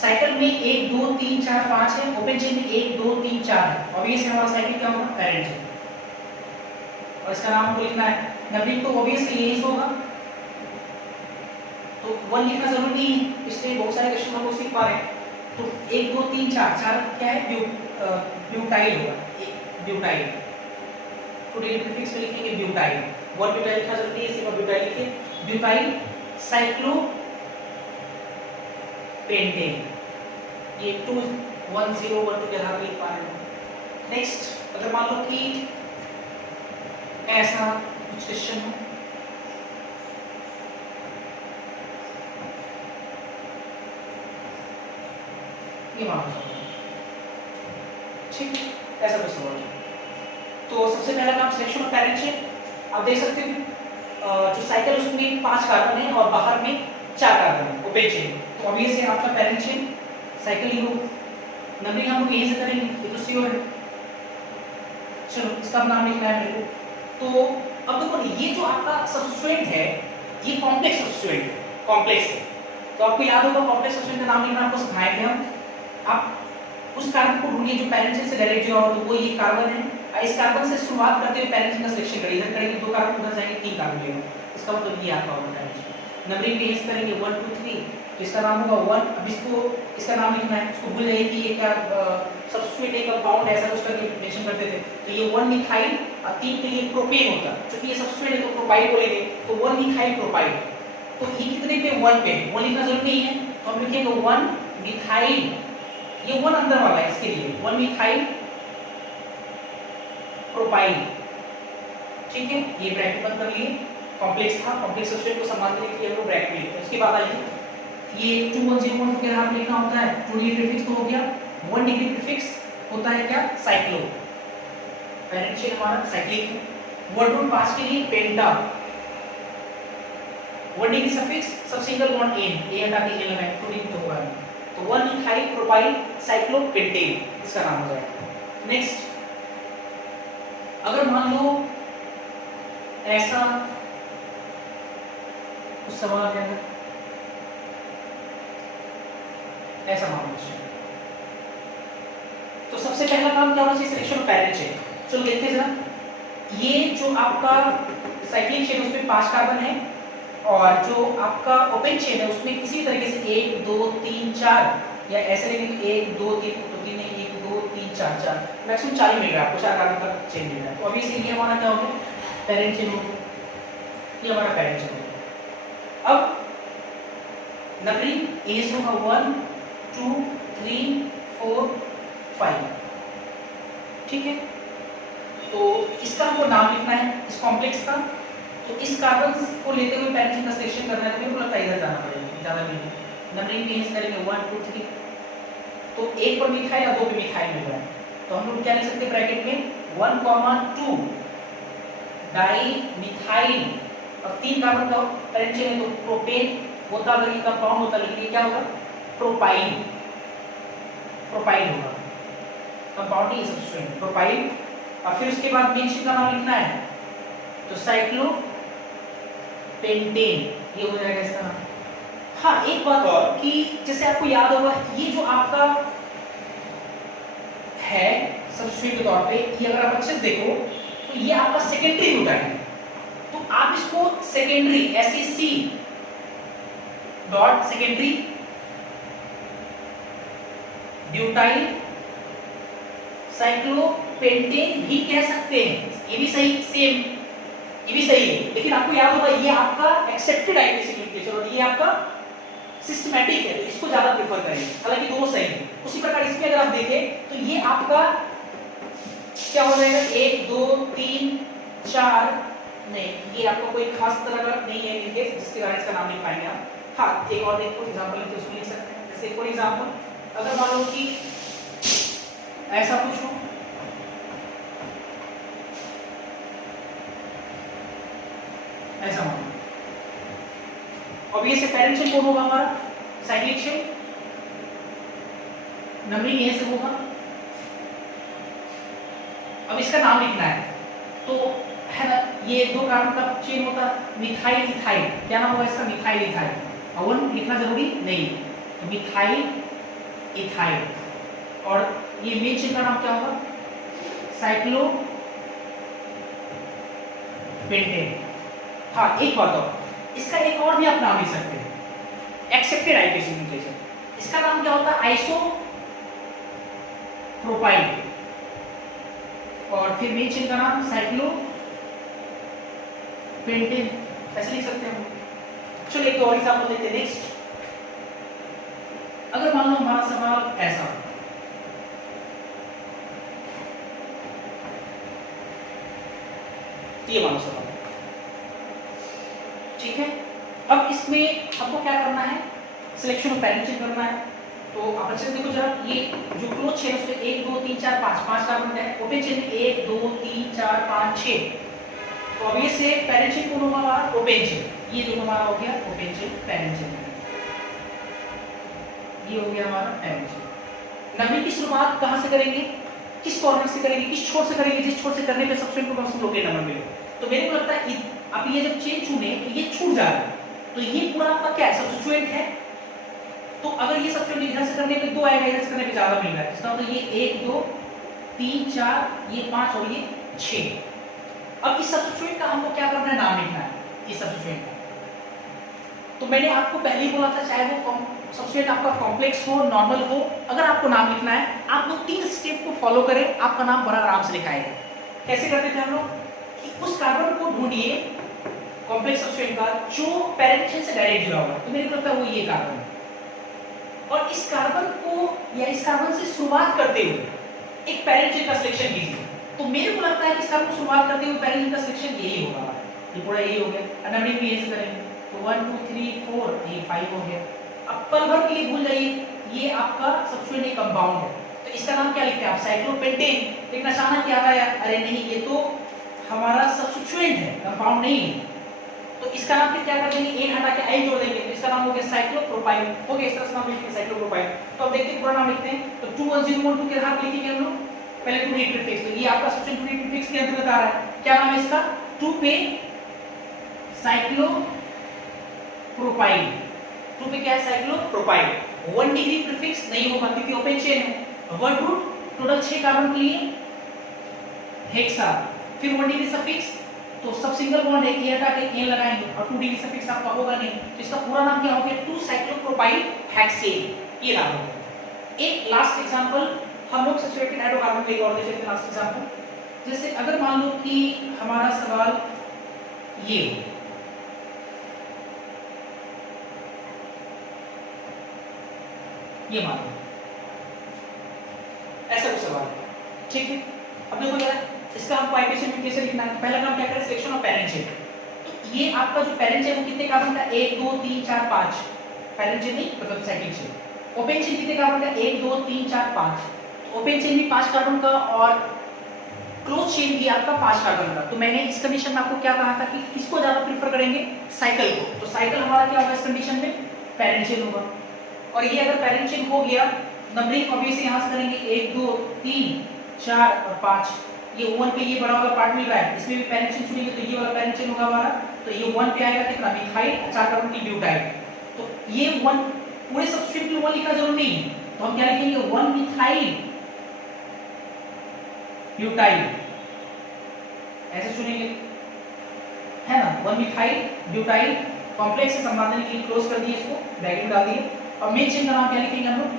cycle में 1 2 3 4 5 है, ओपन चेन में 1 2 3 4 है, ऑब्वियसली हमारा साइकिल क्या होगा, पेरेंट चेन, और इसका नाम हमको लिखना है, नंबरिंग तो ऑब्वियसली यही होगा, तो 1 लिखना जरूरी नहीं है, इसलिए बहुत सारे क्वेश्चन हम लोग सीख पा रहे हैं, तो 1 2 3 4 क्या है, ब्यूटाइल होगा, ब्यूटाइल, तो डिग्री प्रीफिक्स में लिखेंगे ब्यूटाइल, 1 ब्यूटाइल लिखना जरूरी है, सिर्फ ब्यूटाइल लिखिए, ब्यूटाइल साइक्लोपेंटेन, ये 2 1 0 1 2 के हाथ लिख पा रहे हो। नेक्स्ट अगर मान लो कि ऐसा कुछ क्वेश्चन हो, ये मान लो, ठीक, ऐसा कुछ सवाल है, तो सबसे पहला नाम सिलेक्शन ऑफ पेरेंट चेन, आप देख सकते हो जो साइकिल उसमें 5 कार्बन है और बाहर में 4 कार्बन है, ओपन चेन, तो ऑब्वियसली आपका पेरेंट चेन साइकिल ही हो, नंबरिंग हम लोग यहीं से करेंगे, ये तो श्योर है। चलो इसका नाम लिखना है मेरे को, तो अब देखो ये जो आपका सब्स्टिट्यूएंट है ये कॉम्प्लेक्स सब्स्टिट्यूएंट है, कॉम्प्लेक्स है, तो आपको याद होगा कॉम्प्लेक्स सब्स्टिट्यूएंट का नाम लिखना आपको सिखाए थे हम, आप उस कार्बन को ढूंढिए जो पेरेंट चेन से डायरेक्ट जुड़ा हो, तो वो ये कार्बन है, इस कार्बन से शुरुआत करते हुए पेरेंट चेन का सिलेक्शन करिए, इधर करेंगे 2 कार्बन, उधर जाएंगे 3 कार्बन लेंगे, इसका मतलब ये आपका होगा पेरेंट चेन। नंबरिंग पे इस करेंगे 1 2 3, तो इसका नाम होगा 1, अब इसको इसका नाम लिखना है, इसको भूल जाइए कि ये क्या सब्स्टिट्यूएंट एक कंपाउंड ऐसा कुछ करके मेंशन करते थे, तो ये 1 मिथाइल और 3 के लिए प्रोपेन होता, क्योंकि ये सब्स्टिट्यूएंट है तो प्रोपाइल बोलेंगे, तो 1 मिथाइल प्रोपाइल, तो ये कितने पे 1 पे, 1 लिखना जरूरी नहीं है, तो हम लिखेंगे 1 मिथाइल, ये 1 अंदर वाला है इसके लिए 1 मिथाइल प्रोपाइल, ठीक है, ये ब्रैकेट बंद कर लिए, कॉम्प्लेक्स था, कॉम्प्लेक्स सब्स्टिट्यूएंट को संभालने के लिए हम लोग ब्रैकेट लिखते हैं। उसके बाद आइए ये 2 1 0 1 के हाथ लिखना होता है, 2 डिग्री प्रीफिक्स तो हो गया, 1 डिग्री प्रीफिक्स होता है क्या, साइक्लो, पेरेंट चेन हमारा साइक्लिक है, वर्ड रूट 5 के लिए पेंटा, वर्डिंग की सफिक्स सब सिंगल बॉन्ड एन, ए हटा के एल में टू लिख होगा, तो 1 इथाइल प्रोपाइल साइक्लोपेंटेन इसका नाम हो जाएगा। नेक्स्ट, अगर मान लो ऐसा कुछ सवाल आ जाएगा, ऐसा मान लो, तो सबसे पहला काम क्या होना चाहिए, सिलेक्शन ऑफ पैरेंट चेन। चलो देखते हैं जरा, ये जो आपका साइक्लिक चेन उसमें 5 कार्बन है, और जो आपका ओपन चेन है उसमें किसी भी तरीके से 1 2 3 4 या ऐसे लेंगे 1 2 3 तो 3 नहीं 1 2 3 4 4 मैक्सिमम 4 ही मिल रहा है आपको, 4 कार्बन का चेन मिल रहा है। तो अभी से ये हमारा क्या हो गया, पैरेंट चेन हो गया, ये हमारा पैरेंट चेन हो गया। अब नंबरिंग एज होगा 1 2 3 4 5, ठीक है। तो इसका हमको नाम लिखना है इस कॉम्प्लेक्स का, तो इस कार्बन को लेते हुए पैरेंट चेन का सिलेक्शन करना है, तो मेरे को लगता है इधर जाना पड़ेगा, ज्यादा नहीं नंबरिंग भी यूज करेंगे 1 2 3, तो एक पर मिथाइल या दो पे मिथाइल मिल रहा है, तो हम लोग क्या लिख सकते हैं ब्रैकेट में 1 2 डाई मिथाइल, और 3 कार्बन का पैरेंट चेन है तो प्रोपेन होता, अगर ये कंपाउंड होता लेकिन ये क्या होगा, प्रोपाइल, प्रोपाइल होगा, कंपाउंड ही सब्स्टिट्यूएंट प्रोपाइल। और फिर उसके बाद मेन चेन का नाम लिखना है, तो साइक्लोपेंटेन, ये हो जाएगा इसका नाम। हाँ, एक बात और कि जैसे आपको याद होगा ये जो आपका है सब्स्टिट्यूएंट के तौर पे, ये अगर आप अच्छे से देखो तो ये आपका सेकेंडरी ब्यूटाइल है, तो आप इसको secondary SEC dot secondary butyl cyclopentane भी कह सकते हैं, ये भी सही, सेम ये भी सही है, लेकिन आपको याद होगा ये आपका एक्सेप्टेड आईपीसी लिमिटेशन और ये आपका सिस्टमैटिक है, तो इसको ज्यादा प्रेफर करेंगे, हालांकि दोनों सही है। उसी प्रकार इसमें अगर आप देखें तो ये आपका क्या हो जाएगा, 1 2 3 4, नहीं ये आपको कोई खास तरह का नहीं है लिंकेज जिसके कारण इसका नाम लिख पाएंगे आप। हाँ, एक और देखो एग्जांपल लेते हैं, उसमें लिख सकते हैं, जैसे फॉर एग्जांपल अगर मान लो कि ऐसा कुछ हो, ऐसा मान लो, अब ये से पैरेंट चेन कौन होगा हमारा, साइक्लिक चेन, नंबरिंग यहीं से होगा। अब इसका नाम लिखना है, तो है ना ये 2 कार्बन का चेन होता है, मिथाइल इथाइल, क्या नाम होगा इसका, मिथाइल इथाइल, और लिखना जरूरी नहीं, तो मिथाइल इथाइल, और ये मेन चेन का नाम क्या होगा, साइक्लोपेंटेन। हाँ, एक बात और, इसका एक और भी आप नाम लिख सकते हैं, एक्सेप्टेड आईपीसी लिमिटेशन, इसका नाम क्या होता है, आइसोप्रोपाइल, और फिर मेन चेन का नाम साइक्लोपेंटेन, ऐसे लिख सकते हैं। चलो एक और एग्जांपल लेते हैं नेक्स्ट, अगर मान लो हमारा सवाल ऐसा, ये मान लो सवाल, ठीक है। अब इसमें हमको क्या करना है, सिलेक्शन ऑफ पैरेंट चेन करना है, तो आप अच्छे से देखो जरा, ये जो क्लोज चेन है उसमें 1 2 3 4 5 कार्बन है, ओपन चेन में 1 2 3 4 5 6, तो अब ये से पैरेंट चेन कौन होगा हमारा, ओपन चेन, ये देखो हमारा हो गया ओपन चेन, पैरेंट चेन, ये हो गया हमारा पैरेंट चेन। नंबरिंग की शुरुआत कहां से करेंगे, किस कॉर्नर से करेंगे, किस छोर से करेंगे, जिस छोर से करने पे सब्स्टिट्यूएंट को कम लोगे नंबर मिले। तो मेरे को लगता है आप ये जब चेन चुने तो ये छूट जा रहा है, तो ये पूरा आपका क्या है, सब्स्टिट्यूएंट है, तो अगर ये सब्स्टिट्यूएंट इधर से करने पे 2 आएगा, इधर से करने पे ज्यादा मिल रहा है, इसका मतलब ये 1 2 3 4 ये 5 और ये 6। अब इस सब्स्टिट्यूएंट का हमको क्या करना है, नाम लिखना है इस सब्स्टिट्यूएंट का। तो मैंने आपको पहले ही बोला था, चाहे वो सब्स्टिट्यूएंट आपका कॉम्प्लेक्स हो नॉर्मल हो, अगर आपको नाम लिखना है आप वो 3 स्टेप को फॉलो करें, आपका नाम बड़ा आराम से लिखाएगा। कैसे करते थे हम लोग, कि उस कार्बन को ढूंढिए कॉम्प्लेक्स सब्स्टिट्यूएंट का जो पैरेंट चेन से डायरेक्ट जुड़ा हुआ है, तो मेरे को लगता है वो ये कार्बन है, और इस कार्बन को या इस कार्बन से शुरुआत करते हुए एक पैरेंट चेन का सिलेक्शन कीजिए, तो मेरे को लगता है कि इस कार्बन को शुरुआत करते हुए पैरेंट चेन का सिलेक्शन यही होगा, ये पूरा यही हो गया। नंबरिंग भी ऐसे करेंगे, तो 1 2 3 4 ये 5 हो गया। अब पल भर के लिए भूल जाइए, ये आपका सब्स्टिट्यूएंट एक कंपाउंड है, तो इसका नाम क्या लिखते हैं आप, साइक्लोपेंटेन, लेकिन अचानक याद आया अरे नहीं ये तो हमारा सब्स्टिट्यूएंट है, कंपाउंड नहीं है, तो इसका नाम फिर क्या कर देंगे, एन हटा के आई जोड़ देंगे, तो इसका नाम हो गया साइक्लोप्रोपाइल हो गया। इस तरह से नाम लिखते हैं साइक्लोप्रोपाइल। तो अब देखते हैं पूरा नाम लिखते हैं। तो 21012 के आधार पर लिखेंगे हम लोग पहले 2 प्रीफिक्स, तो ये आपका सब्स्टिट्यूएंट 2 प्रीफिक्स के अंतर्गत आ रहा है। क्या नाम है इसका, 2 पे साइक्लोप्रोपाइल। 2 पे क्या है, साइक्लोप्रोपाइल। 1 डिग्री प्रीफिक्स नहीं होगा क्योंकि ओपन चेन है। 1 ग्रुप टोटल 6 कार्बन के लिए हेक्सा, फिर 1 डिग्री सफिक्स, तो सब सिंगल बॉन्ड है, ये हटा के एन लगाएंगे और 2 डिग्री सफिक्स आपका होगा नहीं, तो इसका पूरा नाम क्या हो गया, 2 साइक्लोप्रोपाइल हेक्सेन, ये नाम होगा। एक लास्ट एग्जांपल हम लोग सैचुरेटेड हाइड्रोकार्बन पे और देख लेते हैं। लास्ट एग्जांपल, जैसे अगर मान लो कि हमारा सवाल ये मान लो ऐसा कुछ सवाल है, ठीक है। अब देखो जरा इसका हमको आईपीसी में कैसे लिखना है। पहला काम क्या करें, सिलेक्शन ऑफ पेरेंट चेन। तो ये आपका जो पेरेंट चेन वो कितने कार्बन का, 1 2 3 4 5, पेरेंट चेन नहीं मतलब साइक्लिक चेन। ओपन चेन कितने कार्बन का, 1 2 3 4 5, तो ओपन चेन भी 5 कार्बन का और क्लोज चेन भी आपका 5 कार्बन का। तो मैंने इस कंडीशन में आपको क्या कहा था कि किसको ज्यादा प्रेफर करेंगे, साइकिल को। तो साइकिल हमारा क्या होगा इस कंडीशन में, पेरेंट चेन होगा। और ये अगर पेरेंट चेन हो गया, नंबरिंग ऑब्वियसली यहां से करेंगे 1 2 3 4 और 5। ये 1 पे ये बड़ा वाला पार्ट मिल रहा है, इसमें भी पेरेंट चेन चुनेंगे तो ये वाला पेरेंट चेन होगा हमारा। तो ये 1 पे आएगा कितना, मिथाइल, 4 कार्बन की ब्यूटाइल। तो ये 1 पूरे सब्स्टिट्यूट में 1 लिखना जरूरी नहीं है, तो हम क्या लिखेंगे, 1 मिथाइल ब्यूटाइल, ऐसे चुनेंगे, है ना। 1 मिथाइल ब्यूटाइल कॉम्प्लेक्स से संबंधन के लिए क्लोज कर दिए, इसको ब्रैकेट में डाल दिए। और मेन चेन का नाम क्या लिखेंगे हम लोग,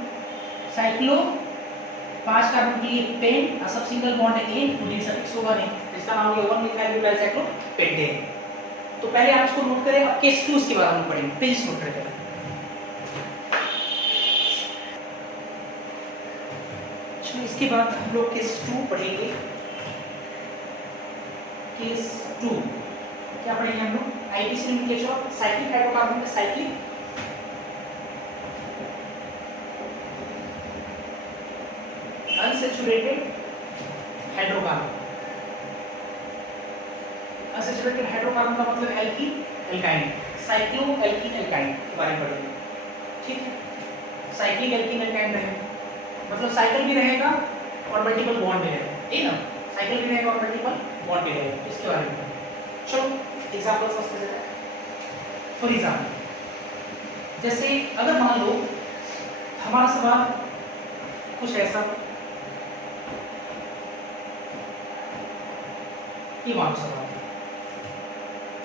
साइक्लो, 5 कार्बन के लिए पेन, और सब सिंगल बॉन्ड है एन, कोई सफिक्स होगा नहीं, इसका नाम होगा 1 मिथाइल ब्यूटाइल साइक्लोपेंटेन। तो पहले आप इसको नोट करें, अब केस 2 इसके बारे में पढ़ेंगे, पेज नोट करें। चलिए इसके बाद हम लोग केस 2 पढ़ेंगे। केस 2 क्या पढ़ेंगे हम लोग, IUPAC nomenclature of cyclic hydrocarbon का cyclic unsaturated hydrocarbon. Unsaturated hydrocarbon का मतलब alkene alkyne, cycloalkene alkyne के बारे में पढ़ेंगे, ठीक है। साइक्लिक एल्कीन एल्काइन रहेगा, मतलब साइकिल भी रहेगा और मल्टीपल बॉन्ड भी रहेगा, ठीक ना। साइकिल भी रहेगा और मल्टीपल बॉन्ड भी रहेगा, इसके बारे में चलो एग्जांपल समझते हैं। फॉर एग्जांपल जैसे अगर मान लो हमारा सवाल कुछ ऐसा, ये मान सवाल,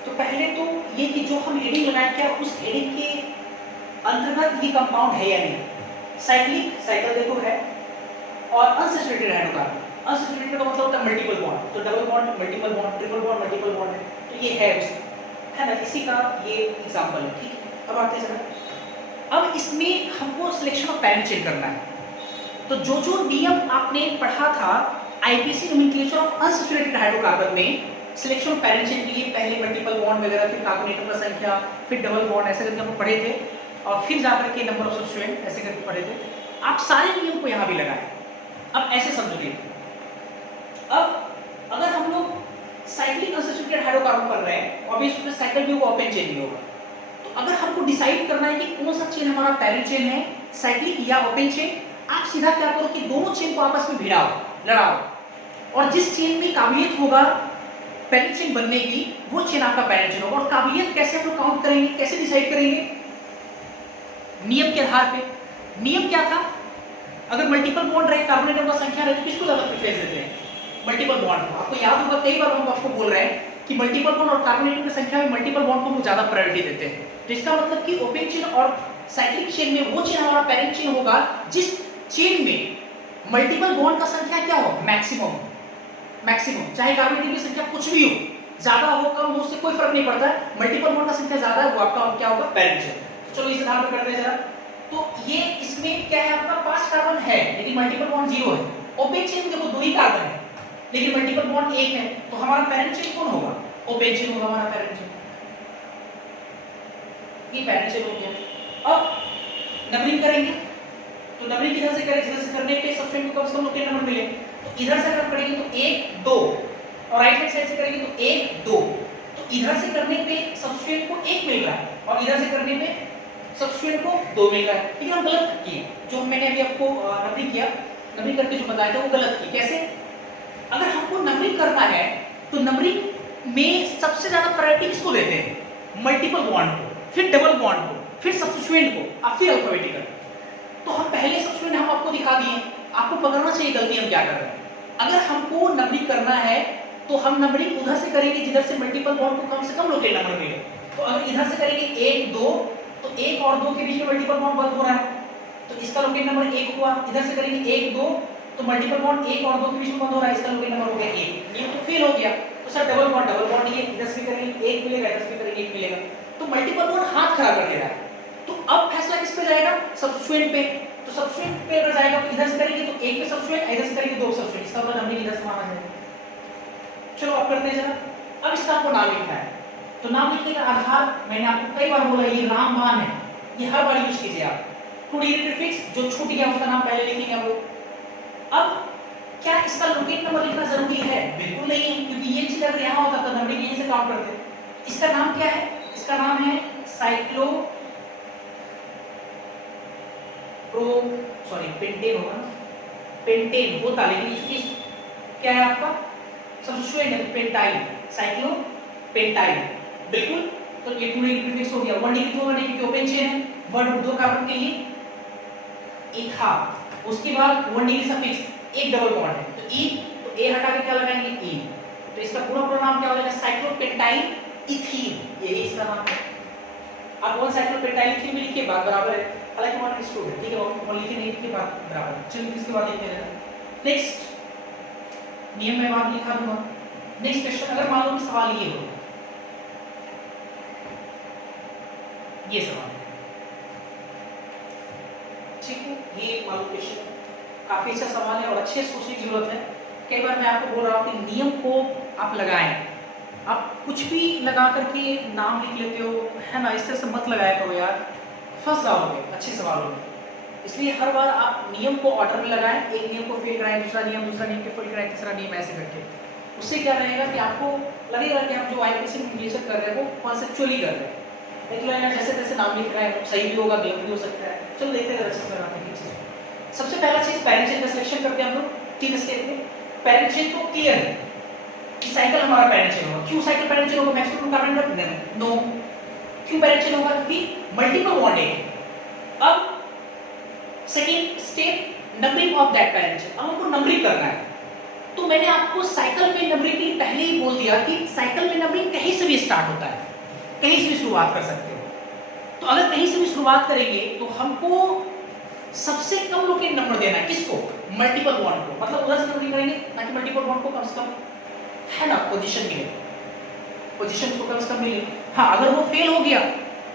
तो पहले तो ये कि जो हम हेडिंग लगाए क्या उस हेडिंग के अंतर्गत ये कंपाउंड है या नहीं। साइक्लिक साइकिल देखो है, और अनसैचुरेटेड हाइड्रोकार्बन, अनसैचुरेटेड का मतलब होता है मल्टीपल बॉन्ड, तो double bond multiple bond, triple bond multiple bond है, तो ये है ना, इसी का ये एग्जांपल है, ठीक है। अब आते चलो, अब इसमें हमको सिलेक्शन ऑफ पेरेंट चेन करना है। तो जो जो नियम आपने पढ़ा था IPC nomenclature of unsaturated hydrocarbon में, सिलेक्शन ऑफ पेरेंट चेन के लिए पहले मल्टीपल बॉन्ड वगैरह, फिर कार्बोनेटों का संख्या, फिर डबल बॉन्ड, ऐसे करके हम पढ़े थे, और फिर जाकर के नंबर ऑफ सब्स्टिट्यूएंट ऐसे करके पढ़े थे। आप सारे नियम को यहाँ भी लगाएं। अब ऐसे समझोगे, अब अगर हम लोग साइक्लिक अनसैचुरेटेड हाइड्रोकार्बन कर रहे हैं, ऑब्वियसली उसमें साइकिल भी होगा, ओपन चेन भी होगा। तो अगर हमको डिसाइड करना है कि कौन सा चेन हमारा पेरेंट चेन है, साइक्लिक या ओपन चेन, आप सीधा क्या करो कि दोनों चेन को आपस में भिड़ाओ, लड़ाओ, और जिस चेन में काबिलियत होगा पेरेंट चेन बनने की, वो चेन आपका पेरेंट चेन होगा। और काबिलियत कैसे हम लोग काउंट करेंगे, कैसे डिसाइड करेंगे, नियम के आधार पे। नियम क्या था, अगर मल्टीपल बॉन्ड रहे, कार्बोनेटों का संख्या रहे, तो किसको ज्यादा प्रेफरेंस देते हैं, मल्टीपल बॉन्ड को। आपको याद होगा कई बार हम आपको बोल रहे हैं कि मल्टीपल बॉन्ड और कार्बोनेटों की संख्या में मल्टीपल बॉन्ड को हम ज्यादा प्रायोरिटी देते हैं। तो इसका मतलब कि ओपन चेन और साइक्लिक चेन में वो चेन हमारा पेरेंट चेन होगा जिस चेन में मल्टीपल बॉन्ड का संख्या क्या हो, मैक्सिमम, मैक्सिमम, चाहे कार्बोनेटों की संख्या कुछ भी हो, ज्यादा हो कम हो, उससे कोई फर्क नहीं पड़ता है, मल्टीपल बॉन्ड का संख्या ज्यादा है, वो आपका क्या होगा, पेरेंट चेन। चलो इस आधार पर करते हैं जरा। तो ये इसमें क्या है, आपका 5 कार्बन है लेकिन मल्टीपल बॉन्ड 0 है। ओपन चेन देखो 2 ही कार्बन है लेकिन मल्टीपल बॉन्ड 1 है, तो हमारा पेरेंट चेन कौन होगा, ओपन चेन होगा हमारा पेरेंट चेन, ये पेरेंट चेन हो गया। अब नंबरिंग करेंगे, तो नंबरिंग किधर से करें, जिधर से करने पे सबसे को कम से कम 3 नंबर मिले, तो इधर से अगर पढ़ेंगे तो 1 2 और राइट हैंड साइड से करेंगे तो 1 2, तो इधर से करने पे सब्स्टिट्यूएंट को 1 मिल रहा है और इधर से करने पे सब्स्टिट्यूएंट को 2 मिल रहा है, लेकिन हम गलत किए। जो मैंने अभी आपको नंबरिंग किया, नंबरिंग करके जो बताया था वो गलत किए। कैसे? अगर हमको नंबरिंग करना है तो नंबरिंग में सबसे ज्यादा प्रायोरिटी किसको देते हैं? मल्टीपल बॉन्ड को, फिर डबल बॉन्ड को, फिर सब्स्टिट्यूएंट को, और फिर अल्फाबेटिकल। तो हम पहले सब्स्टिट्यूएंट हम आपको दिखा दिए, आपको पकड़ना चाहिए गलती हम क्या कर रहे हैं। अगर हमको नंबरिंग करना है तो हम नंबरिंग उधर से करेंगे जिधर से मल्टीपल बॉन्ड को कम से कम लोकेट नंबर मिले। तो अगर इधर से करेंगे 1 2, तो 1 और 2 के बीच में मल्टीपल बॉन्ड बंद हो रहा है, तो इसका लोकेट नंबर 1 हुआ। इधर से करेंगे 1 2, तो मल्टीपल बॉन्ड 1 और 2 के बीच में बंद हो रहा है, इसका लोकेट नंबर हो गया 1। नियम तो फेल हो गया। तो सर डबल बॉन्ड ये इधर से करेंगे 1 मिलेगा, इधर से करेंगे 1 मिलेगा, तो मल्टीपल बॉन्ड हाथ खड़ा कर दे रहा है। तो अब फैसला किस पे जाएगा? सब्स्टिट्यूएंट पे। तो सब्स्टिट्यूएंट पे अगर जाएगा तो इधर से करेंगे तो 1 पे सब्स्टिट्यूएंट, इधर से करेंगे 2 सब्स्टिट्यूएंट, इसका मतलब हमने इधर से माना जाएगा। चलो अब करते हैं जरा। अब इसका आपको नाम लिखना है, तो नाम लिखने का आधार मैंने आपको कई बार बोला, ये रामबाण है, ये हर बार यूज कीजिए आप। टू डिजिट प्रीफिक्स जो छूट गया उसका नाम पहले लिखेंगे हम लोग। अब क्या इसका लोकेट नंबर लिखना जरूरी है? बिल्कुल नहीं है, क्योंकि ये चीज अगर यहाँ होता तो नंबरिंग यहीं से काउंट करते। इसका नाम क्या है? इसका नाम है साइक्लो पेंटेन होगा, पेंटेन होता, लेकिन इसकी क्या है आपका सब्स्टिट्यूएंट है, पेंटाइल, साइक्लो पेंटाइल। बिल्कुल। तो ये 2 डिग्री प्रीफिक्स हो गया। 1 डिग्री क्यों होगा? क्योंकि ओपन चेन है, 1 2 कार्बन के लिए इथा, उसके बाद 1 डिग्री सफिक्स, एक डबल बॉन्ड है, तो ई, तो ए हटा के क्या लगाएंगे? ई। तो इसका पूरा नाम क्या हो जाएगा? साइक्लोपेंटाइल इथीन, यही इसका नाम है। अब वन साइक्लोपेंटाइल इथीन में लिखिए, बात बराबर है। हालांकि वन स्टूड है, ठीक है, वन लिखे नहीं लिखिए, बात बराबर है। चलिए इसके बाद देखते हैं। नेक्स्ट नियम मैं वहां लिखा दूंगा। नेक्स्ट क्वेश्चन, अगर मान लो कि सवाल ये हो, ये सवाल, ठीक है, ये मान लो क्वेश्चन काफी अच्छा सवाल है और अच्छे सोचने की जरूरत है। कई बार मैं आपको बोल रहा हूँ कि नियम को आप लगाएं, आप कुछ भी लगा करके नाम लिख लेते हो, है ना, इस तरह से मत लगाया करो यार, फंस जाओगे अच्छे सवालों में। इसलिए हर बार आप नियम को ऑर्डर में लगाएं, एक नियम को फेल कराएं, दूसरा नियम को फेल कराएं, तीसरा नियम ऐसे करके। उससे क्या रहेगा कि आपको लगेगा कि आप जो आईपीसी इंग्लिश कर रहे हो वो कॉन्सेप्चुअली कर रहे हैं। नहीं लगेगा जैसे तैसे नाम लिख रहे हैं, सही भी होगा गलत भी हो सकता है। चलो देखते हैं अच्छे से बनाते हैं चीज। सबसे पहला चीज पेरेंट चेन का सिलेक्शन करते हैं हम लोग 3 स्टेप में। पेरेंट चेन तो क्लियर है कि साइकिल हमारा पेरेंट चेन होगा। क्यों साइकिल पेरेंट चेन होगा? Maximum carbon number no. क्यों पेरेंट चेन होगा? क्योंकि मल्टीपल बॉन्ड है। अब second step, numbering of that parent chain. अब हमको नंबरिंग करना है, तो मैंने आपको साइकिल में नंबरिंग के पहले ही बोल दिया कि साइकिल में नंबरिंग कहीं से भी स्टार्ट होता है, कहीं से भी शुरुआत कर सकते हो। तो अगर कहीं से भी शुरुआत करेंगे तो हमको सबसे कम लोकेट नंबर देना है। किसको? मल्टीपल बॉन्ड को। मतलब उधर से नंबरिंग करेंगे ताकि मल्टीपल बॉन्ड को कम से कम, है ना, पोजीशन मिले, पोजीशन को कम से कम मिले। हाँ, अगर वो फेल हो गया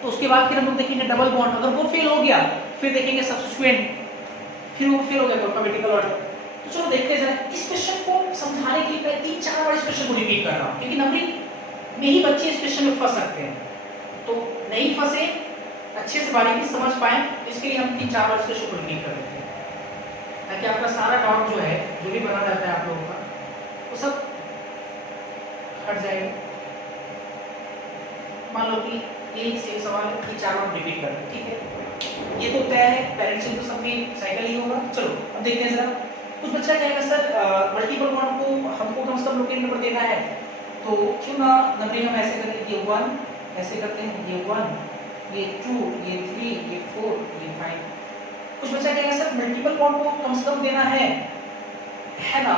तो उसके बाद फिर हम लोग देखेंगे डबल बॉन्ड। अगर वो फेल हो गया फिर देखेंगे सब्स्टिट्यूएंट, फिर वो फेल हो गया तो अल्फाबेटिकल ऑर्डर। तो चलो देखते हैं जरा। इस क्वेश्चन को समझाने के लिए मैं 3-4 बार इस क्वेश्चन को रिपीट कर रहा हूँ, क्योंकि नंबरिंग में ही बच्चे इस क्वेश्चन में फंस सकते हैं। तो नहीं फंसे, अच्छे से बारीकी समझ पाए, इसके लिए हम 3-4 बार इस क्वेश्चन को रिपीट कर देते हैं, ताकि आपका सारा डाउट जो है, जो भी बना रहता है आप लोगों का, वो सब हट जाएगा। मान लो कि यही सेम सवाल है, 3-4 बार रिपीट कर दें, ठीक है। ये तो तय है, पेरेंट चेन तो सब में साइकिल ही होगा। चलो अब देखते हैं जरा। कुछ बच्चा कहेगा सर मल्टीपल बॉन्ड को हमको कम से कम लोकेट नंबर देना है, तो क्यों ना नंबरिंग हम ऐसे करते हैं, ये 1 ऐसे करते हैं, ये 1, ये 2, ये 3, ये 4, ये 5। कुछ बच्चा कहेगा सर मल्टीपल बॉन्ड को कम से कम देना है ना,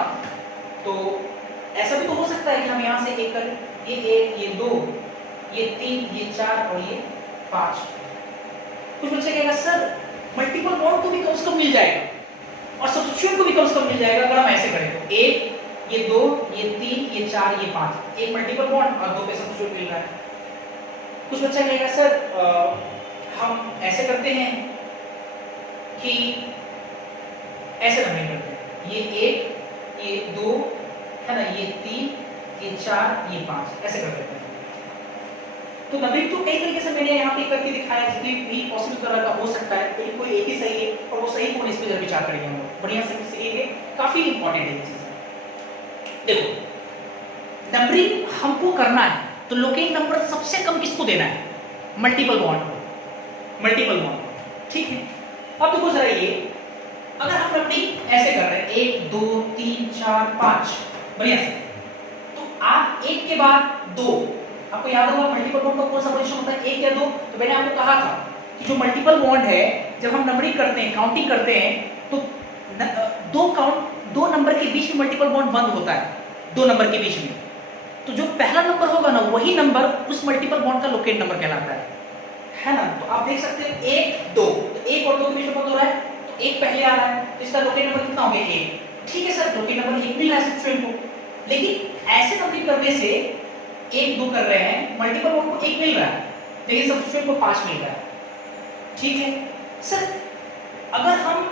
तो ऐसा भी तो हो सकता है कि हम यहाँ से एक करें, ये 1, ये 2, ये 3, ये 4 और ये 5। कुछ बच्चे कहेगा सर मल्टीपल बॉन्ड को भी कम से कम मिल जाएगा और सब्स्टिट्यूएंट को भी कम से कम मिल जाएगा अगर हम ऐसे करें तो 1, ये 2, ये 3, ये 4, ये 5, एक मल्टीपल बॉन्ड और 2 पे सब्स्टिट्यूएंट मिल रहा है। कुछ बच्चा कहेगा सर हम ऐसे करते हैं कि ऐसे नहीं करते हैं, ये 1, ये 2, है ना, ये 3, ये 4, ये 5, ऐसे कर देते हैं। तो नंबरिंग तो कई तरीके से मैंने यहाँ पे करके दिखाया, जितनी भी पॉसिबल तरह का हो सकता है, लेकिन कोई एक ही सही है और वो सही कौन, इस पे जब विचार करेंगे हम लोग बढ़िया से सीखेंगे। काफी इंपॉर्टेंट है ये चीज। देखो नंबरिंग हमको करना है तो लोकेट नंबर सबसे कम किसको देना है? मल्टीपल बॉन्ड को, मल्टीपल बॉन्ड। ठीक है, अब देखो जरा ये, अगर हम नंबरिंग ऐसे कर रहे हैं 1 2 3 4 5, बढ़िया से, तो आप एक के बाद दो, आपको याद होगा मल्टीपल बॉन्ड का कौन सा पोजीशन होता है? 1 या 2। तो मैंने आपको कहा था कि जो मल्टीपल बॉन्ड है, जब हम नंबरिंग करते हैं, काउंटिंग करते हैं, तो दो नंबर के बीच में मल्टीपल बॉन्ड बंद होता है, दो नंबर के बीच में। तो जो पहला नंबर होगा ना, वही नंबर उस मल्टीपल बॉन्ड का लोकेट नंबर कहलाता है ना। तो आप देख सकते हैं 1 2, तो 1 और 2 के बीच में बंद हो रहा है, तो 1 पहले आ रहा है, तो इसका लोकेट नंबर कितना हो गया? 1। ठीक है सर, लोकेट नंबर 1 मिल रहा है सब्स्टिट्यूएंट को, लेकिन ऐसे नंबरिंग करने से 1 2 कर रहे हैं, मल्टीपल बॉन्ड को 1 मिल रहा है, लेकिन सब्स्टिट्यूएंट को 5 मिल रहा है। ठीक है सर, अगर हम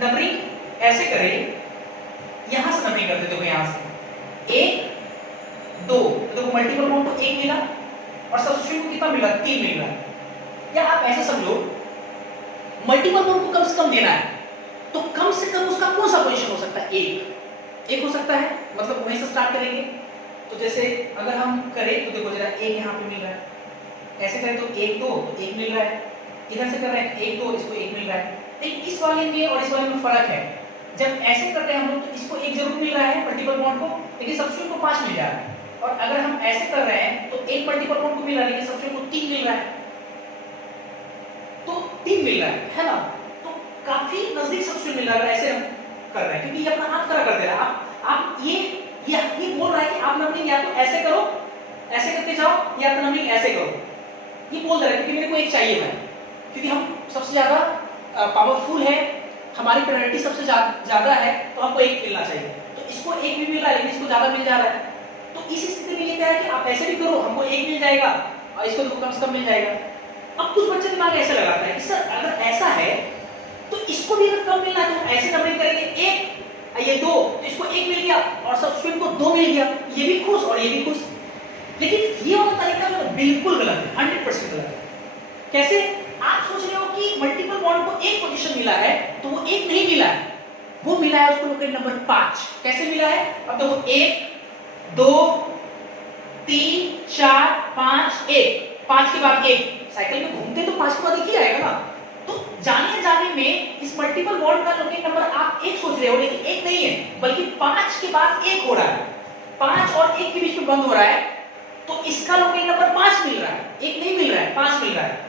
नंबरिंग ऐसे करें, यहां से नंबरिंग करते, देखो यहां से 1 2, देखो मल्टीपल बॉन्ड को 1 मिला और सब्स्टिट्यूएंट को कितना मिला? 3 मिल रहा है। या आप ऐसे समझो, मल्टीपल बॉन्ड को कम से कम देना है, तो कम से कम उसका कौन सा पोजीशन हो सकता है? 1 हो सकता है, मतलब वहीं से स्टार्ट करेंगे। तो जैसे अगर हम करें तो देखो जरा 1 यहाँ पे मिल रहा है, ऐसे करें तो 1 2 तो 1 मिल रहा है, इधर से कर रहे हैं 1 2, इसको 1 मिल रहा है। लेकिन इस वाले में और इस वाले में फर्क है, जब ऐसे करते हैं हम लोग तो इसको 1 जरूर मिल रहा है मल्टीपल बॉन्ड को, लेकिन सब्स्टिट्यूएंट को 5 मिल जा रहा है। और अगर हम ऐसे कर रहे हैं तो 1 मल्टीपल बॉन्ड को मिल रहा है, लेकिन सब्स्टिट्यूएंट को 3 मिल रहा है, तो 3 मिल रहा है ना। तो काफी नजदीक सब्स्टिट्यूएंट मिल रहा है ऐसे हम कर रहे हैं, क्योंकि ये अपना हाथ खड़ा कर दे रहा है। आप ये बोल रहा है कि आप नंबरिंग या तो ऐसे करो, ऐसे करके जाओ, या तो नंबरिंग ऐसे करो, ये बोल रहा है, क्योंकि मेरे को एक चाहिए भाई, क्योंकि हम सबसे ज्यादा पावरफुल है, हमारी प्रायोरिटी सबसे ज्यादा है, तो हमको 1 मिलना चाहिए। तो इसको 1 भी मिल रहा है, लेकिन इसको ज्यादा मिल जा रहा है। तो इस स्थिति में ये क्या है कि आप ऐसे भी करो, हमको 1 मिल जाएगा और इसको कम से कम मिल जाएगा। अब कुछ बच्चे दिमाग ऐसे लगाता है कि सर अगर ऐसा है तो इसको भी अगर कम मिलना है तो हम ऐसे नंबरिंग करेंगे, 1 ये 2, तो इसको 1 मिल गया और सब्स्टिट्यूएंट को 2 मिल गया, ये भी खुश और ये भी खुश। लेकिन ये वाला तरीका जो बिल्कुल गलत है, 100% गलत है। कैसे? आप सोच रहे हो कि मल्टीपल बॉन्ड को एक पोजीशन मिला है, तो वो 1 नहीं मिला है, वो मिला है उसको लोकेट नंबर 5। कैसे मिला है? अब देखो 1 2 3 4 5 1, 5 के बाद 1, साइकिल में घूमते तो 5 के बाद 1 ही आएगा ना। तो जाने जाने में इस मल्टीपल बॉन्ड का लोकेट नंबर आप 1 सोच रहे हो, लेकिन 1 नहीं है, बल्कि 5 के बाद 1 हो रहा है, 5 और 1 के बीच में बंद हो रहा है, तो इसका लोकेट नंबर 5 मिल रहा है, 1 नहीं मिल रहा है, 5 मिल रहा है।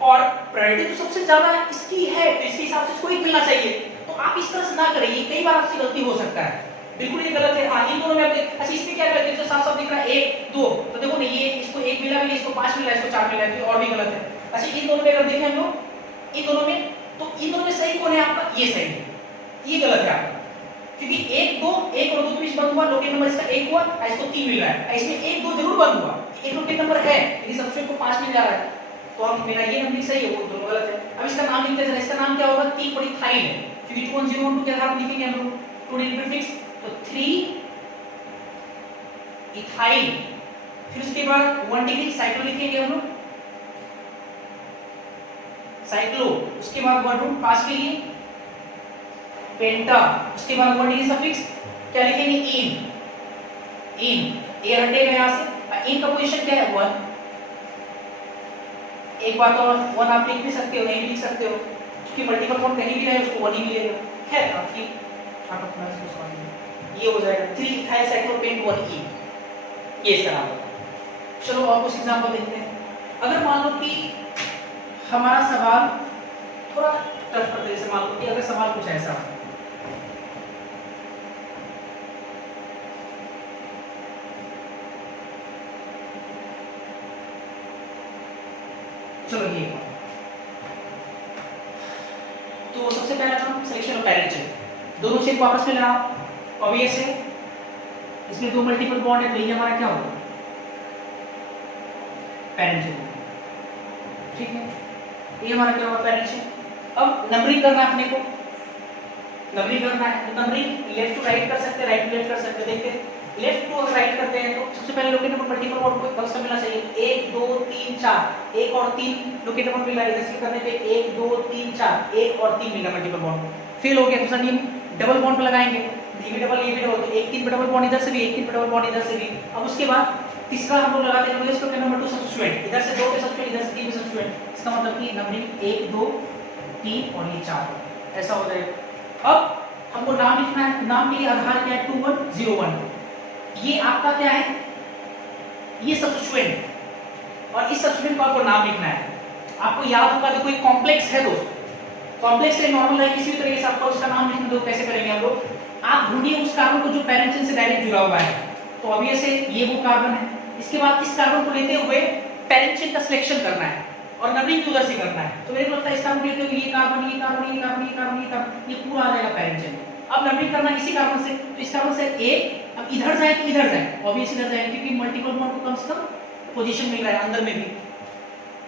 और प्रायोरिटी तो सबसे ज्यादा इसकी है, तो इसके हिसाब से इसको 1 मिलना चाहिए। तो आप इस तरह से ना करिए, कई बार आपसे गलती हो सकता है, बिल्कुल ये गलत है। हाँ, इन दोनों में आप अच्छा इसमें क्या करते हैं, साफ साफ दिख रहा है 1 2, तो देखो नहीं, ये इसको 1 मिला भी, इसको 5 मिला, इसको 4 मिला है, तो और भी गलत है। अच्छा इन दोनों में अगर देखें हम लोग, इन दोनों में, तो इन दोनों में सही कौन है आपका? ये सही है, ये गलत है आपका, क्योंकि 1 2 1 और 2 के बीच बंद हुआ, लोकेट नंबर इसका 1 हुआ, इसको 3 मिल रहा है, इसमें 1 2 जरूर बंद हुआ, एक लोकेट नंबर है, लेकिन सब्स्टिट्यूएंट को 5 मिल जा रहा है, तो हम मेरा ये नंबर सही है, वो दोनों गलत है। अब इसका नाम लिखते हैं, इसका नाम क्या होगा? 3 बड़ी थाइल है, क्योंकि 2101 के आधार पर लिखेंगे हम लोग 2 डिजिट प्रीफिक्स, तो 3 इथाइल, फिर उसके बाद 1 डिग्री साइक्लो लिखेंगे हम लोग, साइक्लो, उसके बाद 1 रूट 5 के लिए पेंटा, उसके बाद 1 डिग्री सफिक्स क्या लिखेंगे? इन ए हटेगा यहां से, इन का पोजीशन क्या है? 1। एक बात और, 1 आप लिख भी सकते हो, नहीं भी लिख सकते हो, क्योंकि मल्टीपल बॉन्ड कहीं भी रहे उसको 1 ही मिलेगा। खैर आपकी आप अपना इसको समझिए, ये हो जाएगा 3 इथाइल साइक्लोपेंट 1E, ये इसका नाम है। चलो और कुछ एग्जांपल देखते हैं। अगर मान लो कि हमारा सवाल थोड़ा टफ करते, जैसे मान लो कि अगर सवाल कुछ ऐसा, चलो ये तो सबसे पहला काम सिलेक्शन ऑफ पेरेंट चेन, दोनों चेन को आपस में लड़ाओ, ऑब्वियस है, इसमें 2 मल्टीपल बॉन्ड है, तो ये हमारा क्या होगा? पेरेंट चेन, ठीक है, ये हमारा क्या होगा? Parent chain. अब नंबरिंग करना है अपने को, नंबरिंग करना है, तो नंबरिंग लेफ्ट टू राइट कर सकते हैं, राइट टू लेफ्ट कर सकते हैं। देखते लेफ्ट टू अगर राइट करते हैं तो सबसे पहले लोकेट नंबर मल्टीपल बॉन्ड को फर्स्ट मिलना चाहिए, 1 2 3 4, 1 और 3 लोकेट नंबर मिल रहा है, इधर से करने पे 1 2 3 4, 1 और 3 मिला मल्टीपल बॉन्ड, फेल हो गया, दूसरा नियम डबल बॉन्ड पे लगाएंगे, ये भी डबल, तो एक 3 पे डबल बॉन्ड इधर से भी, एक 3 पे डबल बॉन्ड इधर से भी। अब उसके बाद तीसरा हम लोग लगाते हैं इसको क्या नंबर 2 सब्स्टिट्यूएंट, इधर से 2 पे सब्स्टिट्यूएंट, इधर से 3 पे सब्स्टिट्यूएंट, इसका मतलब कि नंबरिंग 1 2 3 और ये 4 ऐसा हो जाएगा। अब हमको नाम लिखना है, नाम के लिए आधार क्या है 2101, ये आपका क्या है, ये सब्स्टिट्यूएंट, और इस सब्स्टिट्यूएंट को आपको नाम लिखना है। आपको याद होगा कि कोई कॉम्प्लेक्स है दोस्त, कॉम्प्लेक्स से नॉर्मल है, किसी भी तरीके से आपको उसका नाम लिखना दो, कैसे करेंगे हम लोग, आप ढूंढिए उस कार्बन को जो पैरेंट चेन से डायरेक्ट जुड़ा हुआ है, तो ऑब्वियस है ये वो कार्बन है। इसके बाद इस कार्बन को लेते हुए पैरेंट चेन का सिलेक्शन करना है और नंबरिंग उधर से करना है, तो मेरे को लगता है इस कार्बन लेते हुए ये कार्बन, ये कार्बन, ये कार्बन, ये कार्बन, ये कार्बन, ये पूरा आ जाएगा पैरेंट चेन। अब नंबरिंग करना इसी कार्बन से, तो इस कार्बन से एक, अब इधर जाए कि इधर जाए, ऑब्वियस इधर जाए क्योंकि मल्टीपल बॉन्ड को कम से कम पोजीशन मिल रहा है अंदर में भी।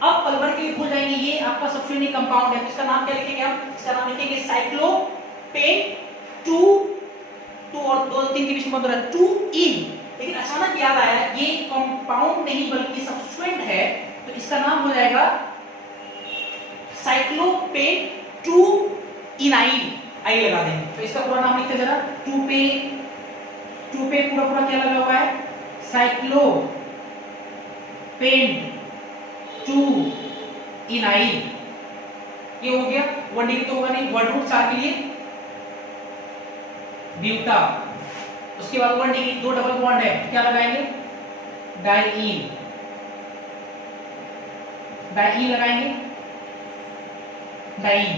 अब पल भर के लिए भूल जाएंगे, ये आपका सब्स्टिट्यूएंट कंपाउंड है, इसका नाम क्या लिखेंगे हम, इसका नाम लिखेंगे साइक्लोपेन 2 और 2 3 के बीच में बन रहा है 2 लेकिन अचानक याद आया ये कंपाउंड नहीं बल्कि सब्स्टिट्यूएंट है, तो इसका नाम हो जाएगा साइक्लोपेन 2 इनाइल, आई लगा देंगे। तो इसका पूरा नाम लिखते जरा, 2 पे पूरा क्या लगा हुआ है, साइक्लोपेन 2 इनाइल, ये हो गया। 1 डिग्री तो होगा नहीं, 1√4 के लिए ब्यूटा, उसके बाद 1 डिग्री 2 डबल बॉन्ड है, क्या लगाएंगे, डाइईन लगाएंगे, डाइईन,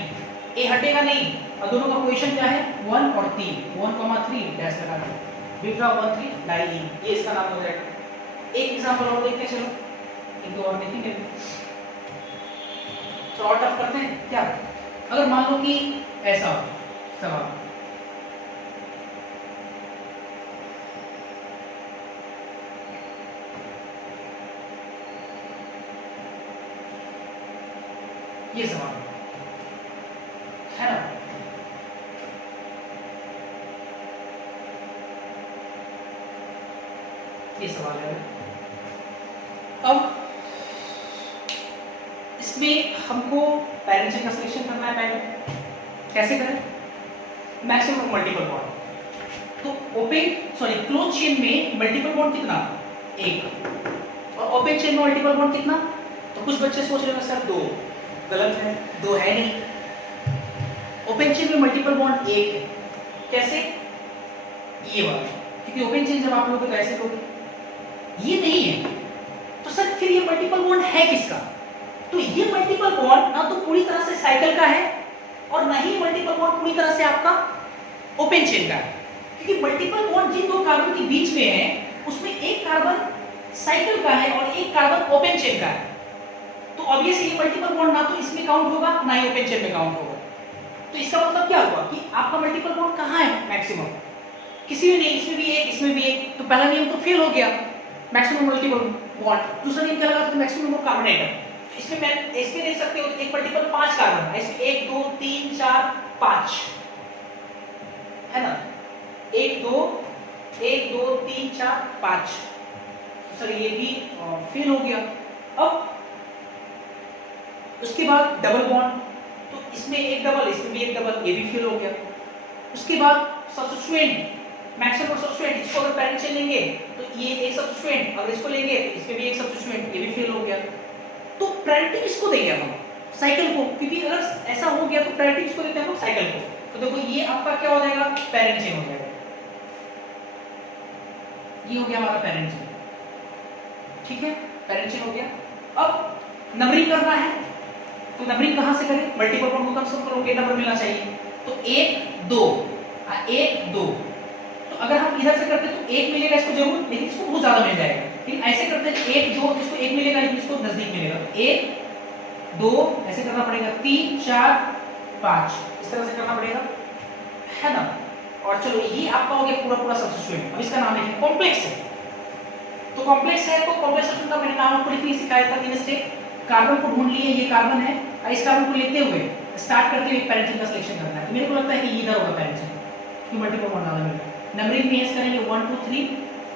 ए हटेगा नहीं, और दोनों का पोजीशन क्या है 1 और 3, 1,3 डैश लगा दें, ब्यूटा 1,3 डाइईन, ये इसका नाम हो जाएगा। एक एग्जांपल और देखते हैं, चलो एक दो और देखेंगे, तो और टफ करते हैं क्या। अगर मान लो कि ऐसा सवाल, ये सवाल है ना, ये सवाल है। अब इसमें हमको पैरेंट चेन का सिलेक्शन करना है, पहले कैसे करें, मैक्सिमम मल्टीपल बॉन्ड, तो ओपन क्लोज चेन में मल्टीपल बॉन्ड कितना, 1, और ओपन चेन में मल्टीपल बॉन्ड कितना, तो कुछ बच्चे सोच रहे हैं सर 2, गलत है, 2 है नहीं, ओपन चेन में मल्टीपल बॉन्ड 1 है, कैसे, ये वाला, क्योंकि ओपन चेन जब आप लोग तो ऐसे लोग ये नहीं है, तो सर फिर ये मल्टीपल बॉन्ड है किसका, तो ये मल्टीपल बॉन्ड ना तो पूरी तरह से साइकिल का है और ना ही मल्टीपल बॉन्ड पूरी तरह से आपका ओपन चेन का है, क्योंकि मल्टीपल बॉन्ड जिन दो कार्बन के बीच में है उसमें एक कार्बन साइकिल का है और एक कार्बन ओपन चेन का है, तो ऑब्वियसली ये मल्टीपल बॉन्ड ना तो इसमें काउंट होगा ना ही ओपन चेन में काउंट होगा। तो इसका मतलब क्या हुआ कि आपका मल्टीपल बॉन्ड कहाँ है, मैक्सिमम किसी भी नहीं, इसमें भी एक, इसमें भी एक, तो पहला नियम तो फेल हो गया, मैक्सिमम मल्टीपल बॉन्ड। दूसरा नियम क्या लगा, तो maximum number of carbon atom, इसमें मैं इसमें देख सकते हो एक मल्टीपल 5 कार्बन है, इसमें 1 2 3 4 5 है ना, 1 2 3 4 5, सर ये भी फेल हो गया। अब उसके बाद डबल बॉन्ड, तो इसमें एक डबल, इसमें भी एक डबल, ये भी फेल हो गया। उसके बाद सब्स्टिट्यूएंट, मैक्सिमम सब्स्टिट्यूएंट, इसको अगर पैरेंट चेन लेंगे तो ये एक सब्स्टिट्यूएंट, अगर इसको लेंगे तो इसमें भी एक सब्स्टिट्यूएंट, ये भी फेल हो गया। तो प्रायोरिटी किसको देंगे हम, साइकिल को, क्योंकि अगर ऐसा हो गया तो प्रायोरिटी किसको देते हैं हम, साइकिल को। तो देखो ये आपका क्या हो जाएगा, पैरेंट चेन हो जाएगा, ये हो गया हमारा पैरेंट चेन, ठीक है, पैरेंट चेन हो गया। अब नंबरिंग करना है, तो नंबरिंग कहां से करें, मल्टीपल बॉन्ड को कम से कम एक नंबर मिलना चाहिए, तो 1 2 1 2, तो अगर हम इधर से करते तो 1 मिलेगा इसको जरूर, लेकिन इसको बहुत ज्यादा मिल जाएगा, लेकिन ऐसे करते हैं 1 2 इसको 1 मिलेगा लेकिन इसको नजदीक मिलेगा, 1 2 ऐसे करना पड़ेगा, 3 4 5 इस तरह से करना पड़ेगा, है ना। और चलो ये आपका हो गया पूरा सब्स्टिट्यूएंट। अब इसका नाम लिखें, कॉम्प्लेक्स है, तो कॉम्प्लेक्स है तो कॉम्प्लेक्स सब्स्टिट्यूएंट का मैंने नाम आपको लिखने सिखाया था, 3 स्टेप, कार्बन को ढूंढ लिए, ये कार्बन है, और इस कार्बन को लेते हुए स्टार्ट करते हुए पैरेंट चेन का सिलेक्शन करना है। तो मेरे को लगता है कि इधर होगा पैरेंट चेन, कि मल्टीपल बॉन्ड डालना मिलेगा। नंबरिंग में ऐसे करेंगे 1 2 3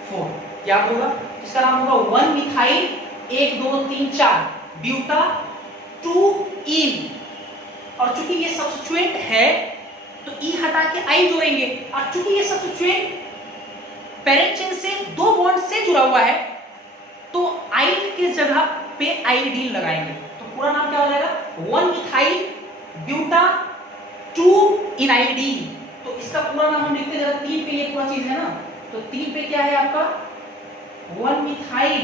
4, याद होगा, इसका नाम होगा 1 मिथाइल 1 2 3 4 ब्यूटा 2 इन, और चूंकि ये सब्स्टिट्यूएंट है तो ई हटा के आई जोड़ेंगे, और चूंकि ये सब्स्टिट्यूएंट पेरेंट चेन से दो बॉन्ड से जुड़ा हुआ है तो आई की जगह पे आइडिन लगाएंगे। तो पूरा नाम क्या हो जाएगा, 1 मिथाइल ब्यूटा 2 इनाइडिन। तो इसका पूरा नाम हम लिखते हैं, 3 पे ये पूरा चीज है ना, तो 3 पे क्या है आपका 1 मिथाइल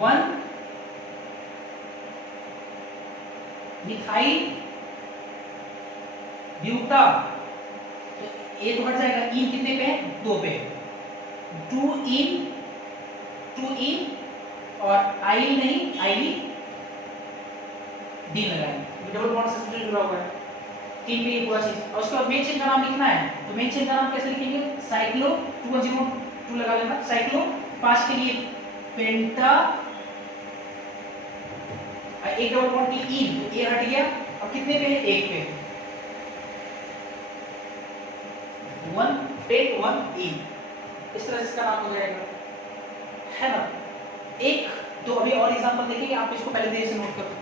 1 मिथाइल ब्यूटा, तो ये तो हट जाएगा, इन कितने पे है, 2 पे, 2 इन और आइल नहीं, आइल डी लगाएंगे, डबल बॉन्ड से जुड़ा हुआ है, 3 पे ये पूरा चीज। और उसके बाद मेन चेन का नाम लिखना है, तो मेन चेन का नाम कैसे लिखेंगे, साइक्लो 2 लगा लेना, साइक्लो 5 के लिए पेंटा, एक डबल बॉन्ड की इन, तो ये हट गया, अब कितने पे है, 1 पे, 1 पेंट 1 इन, इस तरह से इसका नाम हो जाएगा, है ना। एक दो अभी और एग्जांपल देखेंगे, आप इसको पहले धीरे से नोट करो।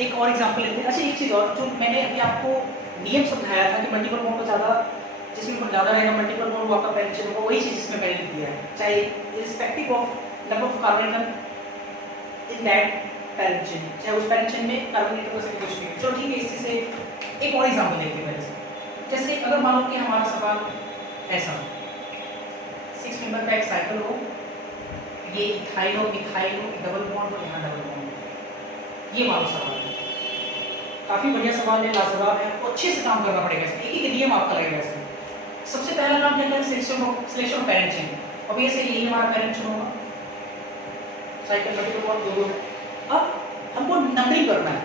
एक और एग्जांपल लेते हैं। अच्छा एक चीज और, जो मैंने अभी आपको नियम समझाया था कि मल्टीपल बॉन्ड को ज्यादा, जिसमें ज्यादा रहेगा मल्टीपल बॉन्ड वो आपका पेरेंट चेन होगा, वही चीज इसमें मैंने लिख दिया है, चाहे irrespective of number of carbon atom in that parent chain, चाहे उस पेरेंट चेन में कार्बन एटम का कुछ भी। चलो ठीक है, इसी से एक और एग्जांपल देखते हैं पहले से। जैसे अगर मान लो कि हमारा सवाल ऐसा 6 मेंबर का एक साइकिल हो, ये इथाइल हो, मिथाइल हो, डबल बॉन्ड हो, यहाँ डबल बॉन्ड, ये मान लो सवाल है, काफी बढ़िया सवाल है, लाजवाब है, तो अच्छे से काम करना पड़ेगा इसमें, एक एक नियम आपका लगेगा इसमें। सबसे पहला काम क्या है, सिलेक्शन ऑफ पेरेंट चेन। अब ये से यही हमारा पेरेंट चेन होगा, साइकिल मल्टीपल बॉन्ड दो है। अब हमको नंबरिंग करना है,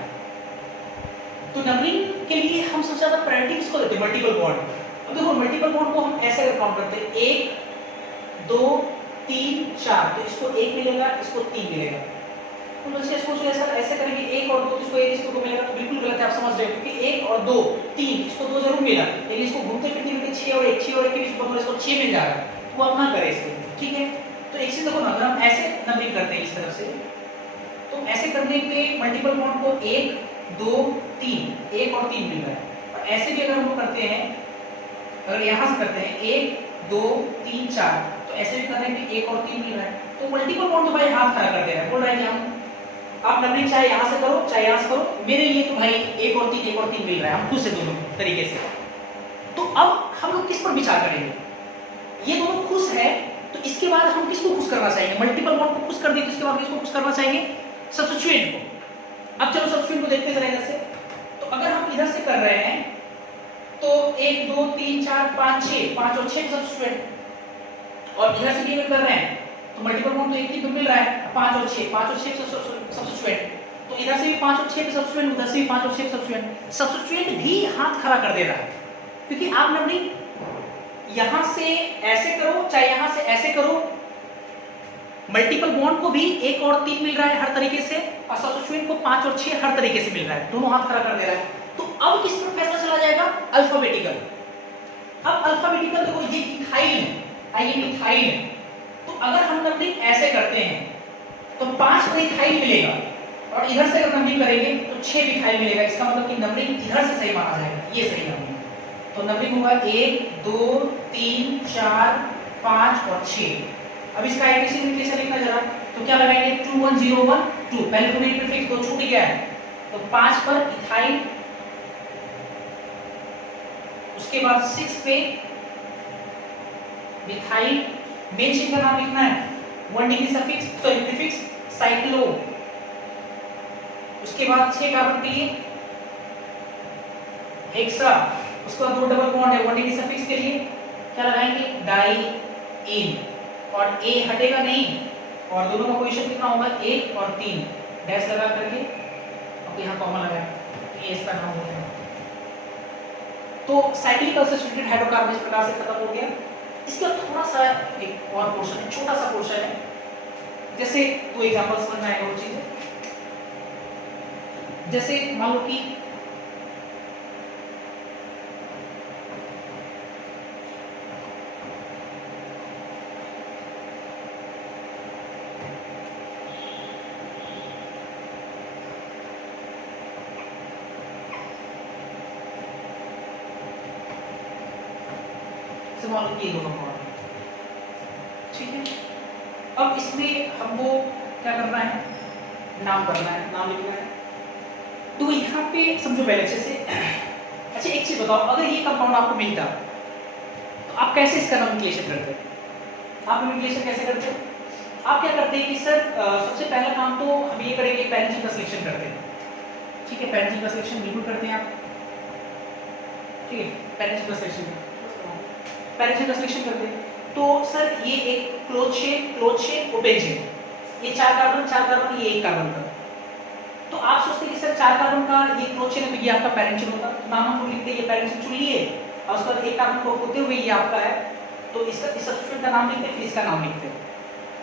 तो नंबरिंग के लिए हम सबसे ज्यादा प्रायोरिटी किसको देते हैं, मल्टीपल बॉन्ड। अब देखो मल्टीपल बॉन्ड को हम ऐसे काउंट करते हैं, 1 2 3 4, तो इसको 1 मिलेगा, इसको 3 मिलेगा। तो बच्चे इसको ऐसे करेंगे, 1 और 2, इसको 1 इसको 2 मिलेगा, तो बिल्कुल गलत है, आप समझ रहे हो, क्योंकि 1 और 2 3, इसको 2 जरूर मिला, लेकिन इसको घूमते फिरते 6 और 1 के बीच में इसको 6 मिल जाएगा, तो आप ना करें इसको, ठीक है। तो एक चीज देखो ना, अगर हम ऐसे नंबरिंग करते हैं इस तरफ से, तो ऐसे करने पे मल्टीपल बॉन्ड को 1 2 3, 1 और 3 मिल रहा है। और ऐसे भी अगर हम लोग करते हैं, अगर यहाँ से करते हैं 1 2 3 4, तो ऐसे भी करने पे 1 और 3 मिल रहा है। तो मल्टीपल बॉन्ड तो भाई हाथ खड़ा कर दे रहा है, बोल रहा है कि हम, आप नंबरिंग चाहे यहाँ से करो चाहे यहाँ से करो, मेरे लिए तो भाई 1 और 3 मिल रहा है, हम खुद से दोनों तरीके से। तो अब हम लोग किस पर विचार करेंगे, ये दोनों खुश है, तो इसके बाद हम किसको खुश करना चाहेंगे, मल्टीपल बॉन्ड को खुश कर दिए, तो इसके बाद किसको खुश करना चाहेंगे, सब्स्टिट्यूएंट को। अब चलो सब्स्टिट्यूएंट को देखते जरा इधर से, तो अगर हम इधर से कर रहे हैं तो 1 2 3 4 5 6, 5 और 6 सब्स्टिट्यूएंट, और इधर से भी कर रहे हैं तो मल्टीपल बॉन्ड तो एक ही पे मिल रहा है, 5 और 6 सब्स्टिट्यूएंट, तो इधर से भी 5 और 6 सब्स्टिट्यूएंट, उधर से भी 5 और 6 सब्स्टिट्यूएंट। सब्स्टिट्यूएंट भी हाथ खड़ा कर दे रहा है, क्योंकि आप नंबरिंग यहां से ऐसे करो चाहे यहां से ऐसे करो, मल्टीपल बॉन्ड को भी 1 और 3 मिल रहा है हर तरीके से, और सब्स्टिट्यूएंट को 5 और 6 हर तरीके से मिल रहा है, दोनों हाथ खड़ा कर दे रहा है। तो अब किस पर फैसला चला जाएगा, अल्फाबेटिकल। अब अल्फाबेटिकल देखो, ये इथाइल है, ये मिथाइल है, तो अगर हम नंबरिंग ऐसे करते हैं तो 5 पर इथाइल मिलेगा, और इधर से अगर नंबरिंग करेंगे तो 6 मिथाइल मिलेगा, इसका मतलब कि नंबरिंग इधर से सही माना जाएगा, ये सही नंबरिंग। तो नंबरिंग होगा 1 2 3 4 5 और 6। अब इसका एबीसीडी कैसे लिखना जरा, तो क्या लगाएंगे, 2 1 0 1 2, पहले तो मेरी प्रीफिक्स तो छूट गया है, तो 5 पर इथाइल, उसके बाद 6 पे मिथाइल, मेन चेन का नाम लिखना है, 1 degree suffix sorry prefix cyclo, उसके बाद 6 कार्बन के लिए हेक्सा, उसके बाद 2 डबल बॉन्ड है 1 डिग्री सफिक्स के लिए क्या लगाएंगे, डाई इन, और ए हटेगा नहीं, और दोनों का पोजीशन कितना होगा, 1 और 3, डैश लगा करके, अब यहाँ कॉमन लगाया, ये इसका नाम हो गया। तो साइक्लिक सब्स्टिट्यूटेड हाइड्रोकार्बन इस प्रकार से खत्म हो गया। इसका थोड़ा सा एक और पोर्शन है, छोटा सा पोर्शन है, जैसे 2 एग्जांपल समझ में आएगा वो चीजें। जैसे मान लो कि जैसे मान लो ये दो कंपाउंड, ठीक है। अब इसमें हमको क्या करना है, नाम करना है, नाम लिखना है। तो यहाँ पे समझो पहले अच्छे से। अच्छा एक चीज बताओ, अगर ये कंपाउंड आपको मिलता तो आप कैसे इसका नोमेनक्लेचर करते? आप नोमेनक्लेचर कैसे करते? आप क्या करते हैं कि सर सबसे पहला काम तो हम ये करेंगे, पैरेंट चेन का सिलेक्शन करते हैं, ठीक है। पैरेंट चेन का सिलेक्शन बिल्कुल करते हैं आप, ठीक है। पैरेंट चेन का सिलेक्शन करते हैं। तो सर ये एक क्लोज चेन, ओपन चेन, ये 4 कार्बन, ये 1 कार्बन का। तो आप सोचते हैं कि सर 4 कार्बन का ये क्लोज चेन है तो ये आपका पैरेंट चेन होता, तो नाम हम लिखते हैं, ये पैरेंट चेन चुन लिए, और उसके बाद 1 कार्बन को होते हुए ये आपका है, तो इस सब्स्टिट्यूट का नाम लिखते हैं, फिर इसका नाम लिखते हैं,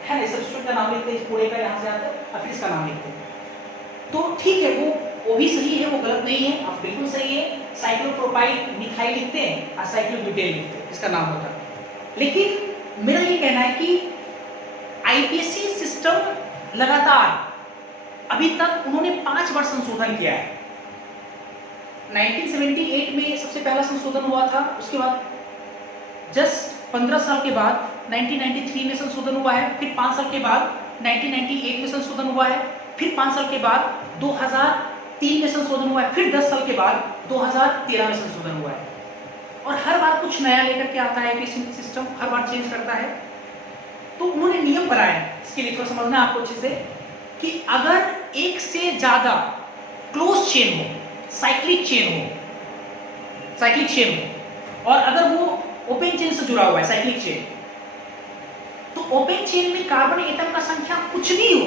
है ना। सब्स्टिट्यूट का नाम लिखते हैं, इस पूरे का यहाँ से आता है, और फिर इसका नाम लिखते हैं। तो ठीक है, वो भी सही है, वो गलत नहीं है, आप बिल्कुल सही है। साइक्लोप्रोपाइल मिथाइल लिखते हैं और साइक्लोब्यूटेन लिखते हैं, इसका नाम होता है। लेकिन मेरा ये कहना है कि आईपीएससी सिस्टम लगातार अभी तक उन्होंने 5 बार संशोधन किया है। 1978 में सबसे पहला संशोधन हुआ था, उसके बाद जस्ट 15 साल के बाद 1993 में संशोधन हुआ है, फिर 5 साल के बाद 1998 में संशोधन हुआ है, फिर 5 साल के बाद 2003 में संशोधन हुआ है, फिर 10 साल के बाद 2013 में संशोधन हुआ है। और हर बार कुछ नया लेकर के आता है कि सिस्टम हर बार चेंज करता है। तो उन्होंने नियम बनाया, इसके लिए थोड़ा समझना है आपको अच्छे से, कि अगर एक से ज्यादा क्लोज चेन हो, साइक्लिक चेन हो, और अगर वो ओपन चेन से जुड़ा हुआ है, साइक्लिक चेन, तो ओपन चेन में कार्बन एटम का संख्या कुछ भी हो,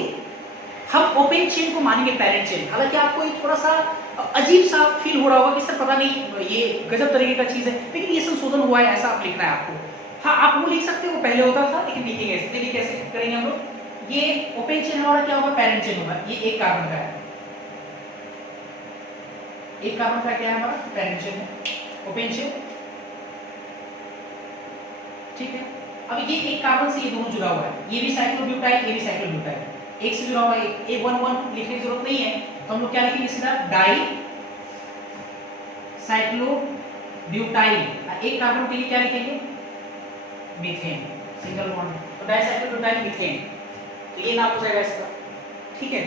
हम ओपन चेन को मानेंगे पैरेंट चेन। हालांकि आपको ये थोड़ा सा अजीब सा फील हो रहा होगा कि सर पता नहीं ये गजब तरीके का चीज है, लेकिन ये संशोधन हुआ है, ऐसा आप लिखना है आपको। हाँ, आप वो लिख सकते हो, वो पहले होता था, लेकिन लिखेंगे ऐसे। देखिए कैसे करेंगे हम लोग। ये ओपन चेन हमारा क्या होगा, पैरेंट चेन होगा। ये 1 कार्बन का है, 1 कार्बन का क्या है हमारा, पैरेंट चेन है, ओपन चेन, ठीक है। अब ये 1 कार्बन से ये दोनों जुड़ा हुआ है, ये भी साइक्लोब्यूटाइल, ये भी साइक्लोब्यूटाइल, एक से जुड़ा हुआ है। एक 1 लिखने की जरूरत नहीं है, तो हम लोग क्या लिखेंगे सीधा, डाई साइक्लोब्यूटाइल। 1 कार्बन के लिए क्या लिखेंगे, मीथेन, सिंगल बॉन्ड, तो डाई साइक्लोब्यूटाइल मीथेन। तो ये नाम हो जाएगा इसका, ठीक है।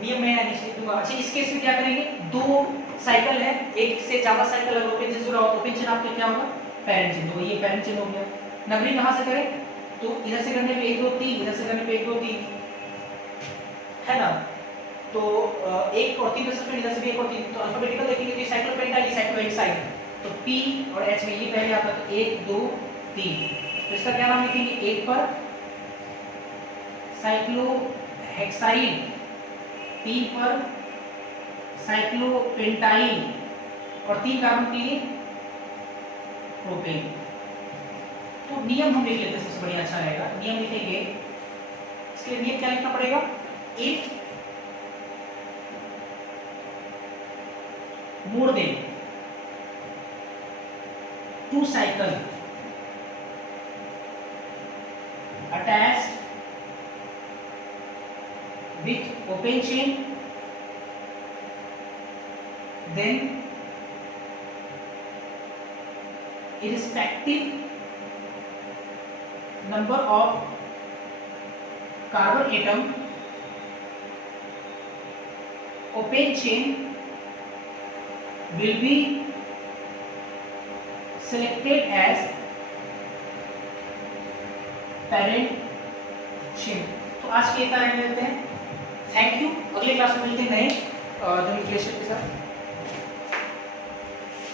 नियम मैं नीचे लिख दूंगा। अच्छा, इस केस में क्या करेंगे, 2 साइकिल है, एक से ज्यादा साइकिल अगर ओपन से जुड़ा हो तो ओपन चेन आपका क्या होगा, पैरेंट चेन। तो ये पैरेंट चेन हो गया। नंबरिंग कहां से करें, तो इधर से करने पे 1 2 3, इधर से करने पे 1 2 3, है ना। तो 1 और 3 में सबसे इधर से भी 1 और 3, तो अल्फाबेटिकल देखेंगे तो साइक्लोपेंटाइल, ये साइक्लोहेक्साइड, तो P और H में ये पहले आता है, तो 1 2 3। तो इसका क्या नाम लिखेंगे, 1 पर साइक्लोहेक्साइड, 3 पर साइक्लोपेंटाइल, और 3 कार्बन के लिए प्रोपेन। तो नियम हम लिख लेते हैं, सबसे बढ़िया अच्छा रहेगा। नियम लिखेंगे, इसके लिए नियम क्या लिखना पड़ेगा, if more than 2 cycle attached with open chain, then irrespective number of carbon atom, open chain will be selected as parent chain। तो आज के इतना रहने देते हैं। Thank you. अगले क्लास में मिलते हैं नए नोमेनक्लेचर के साथ।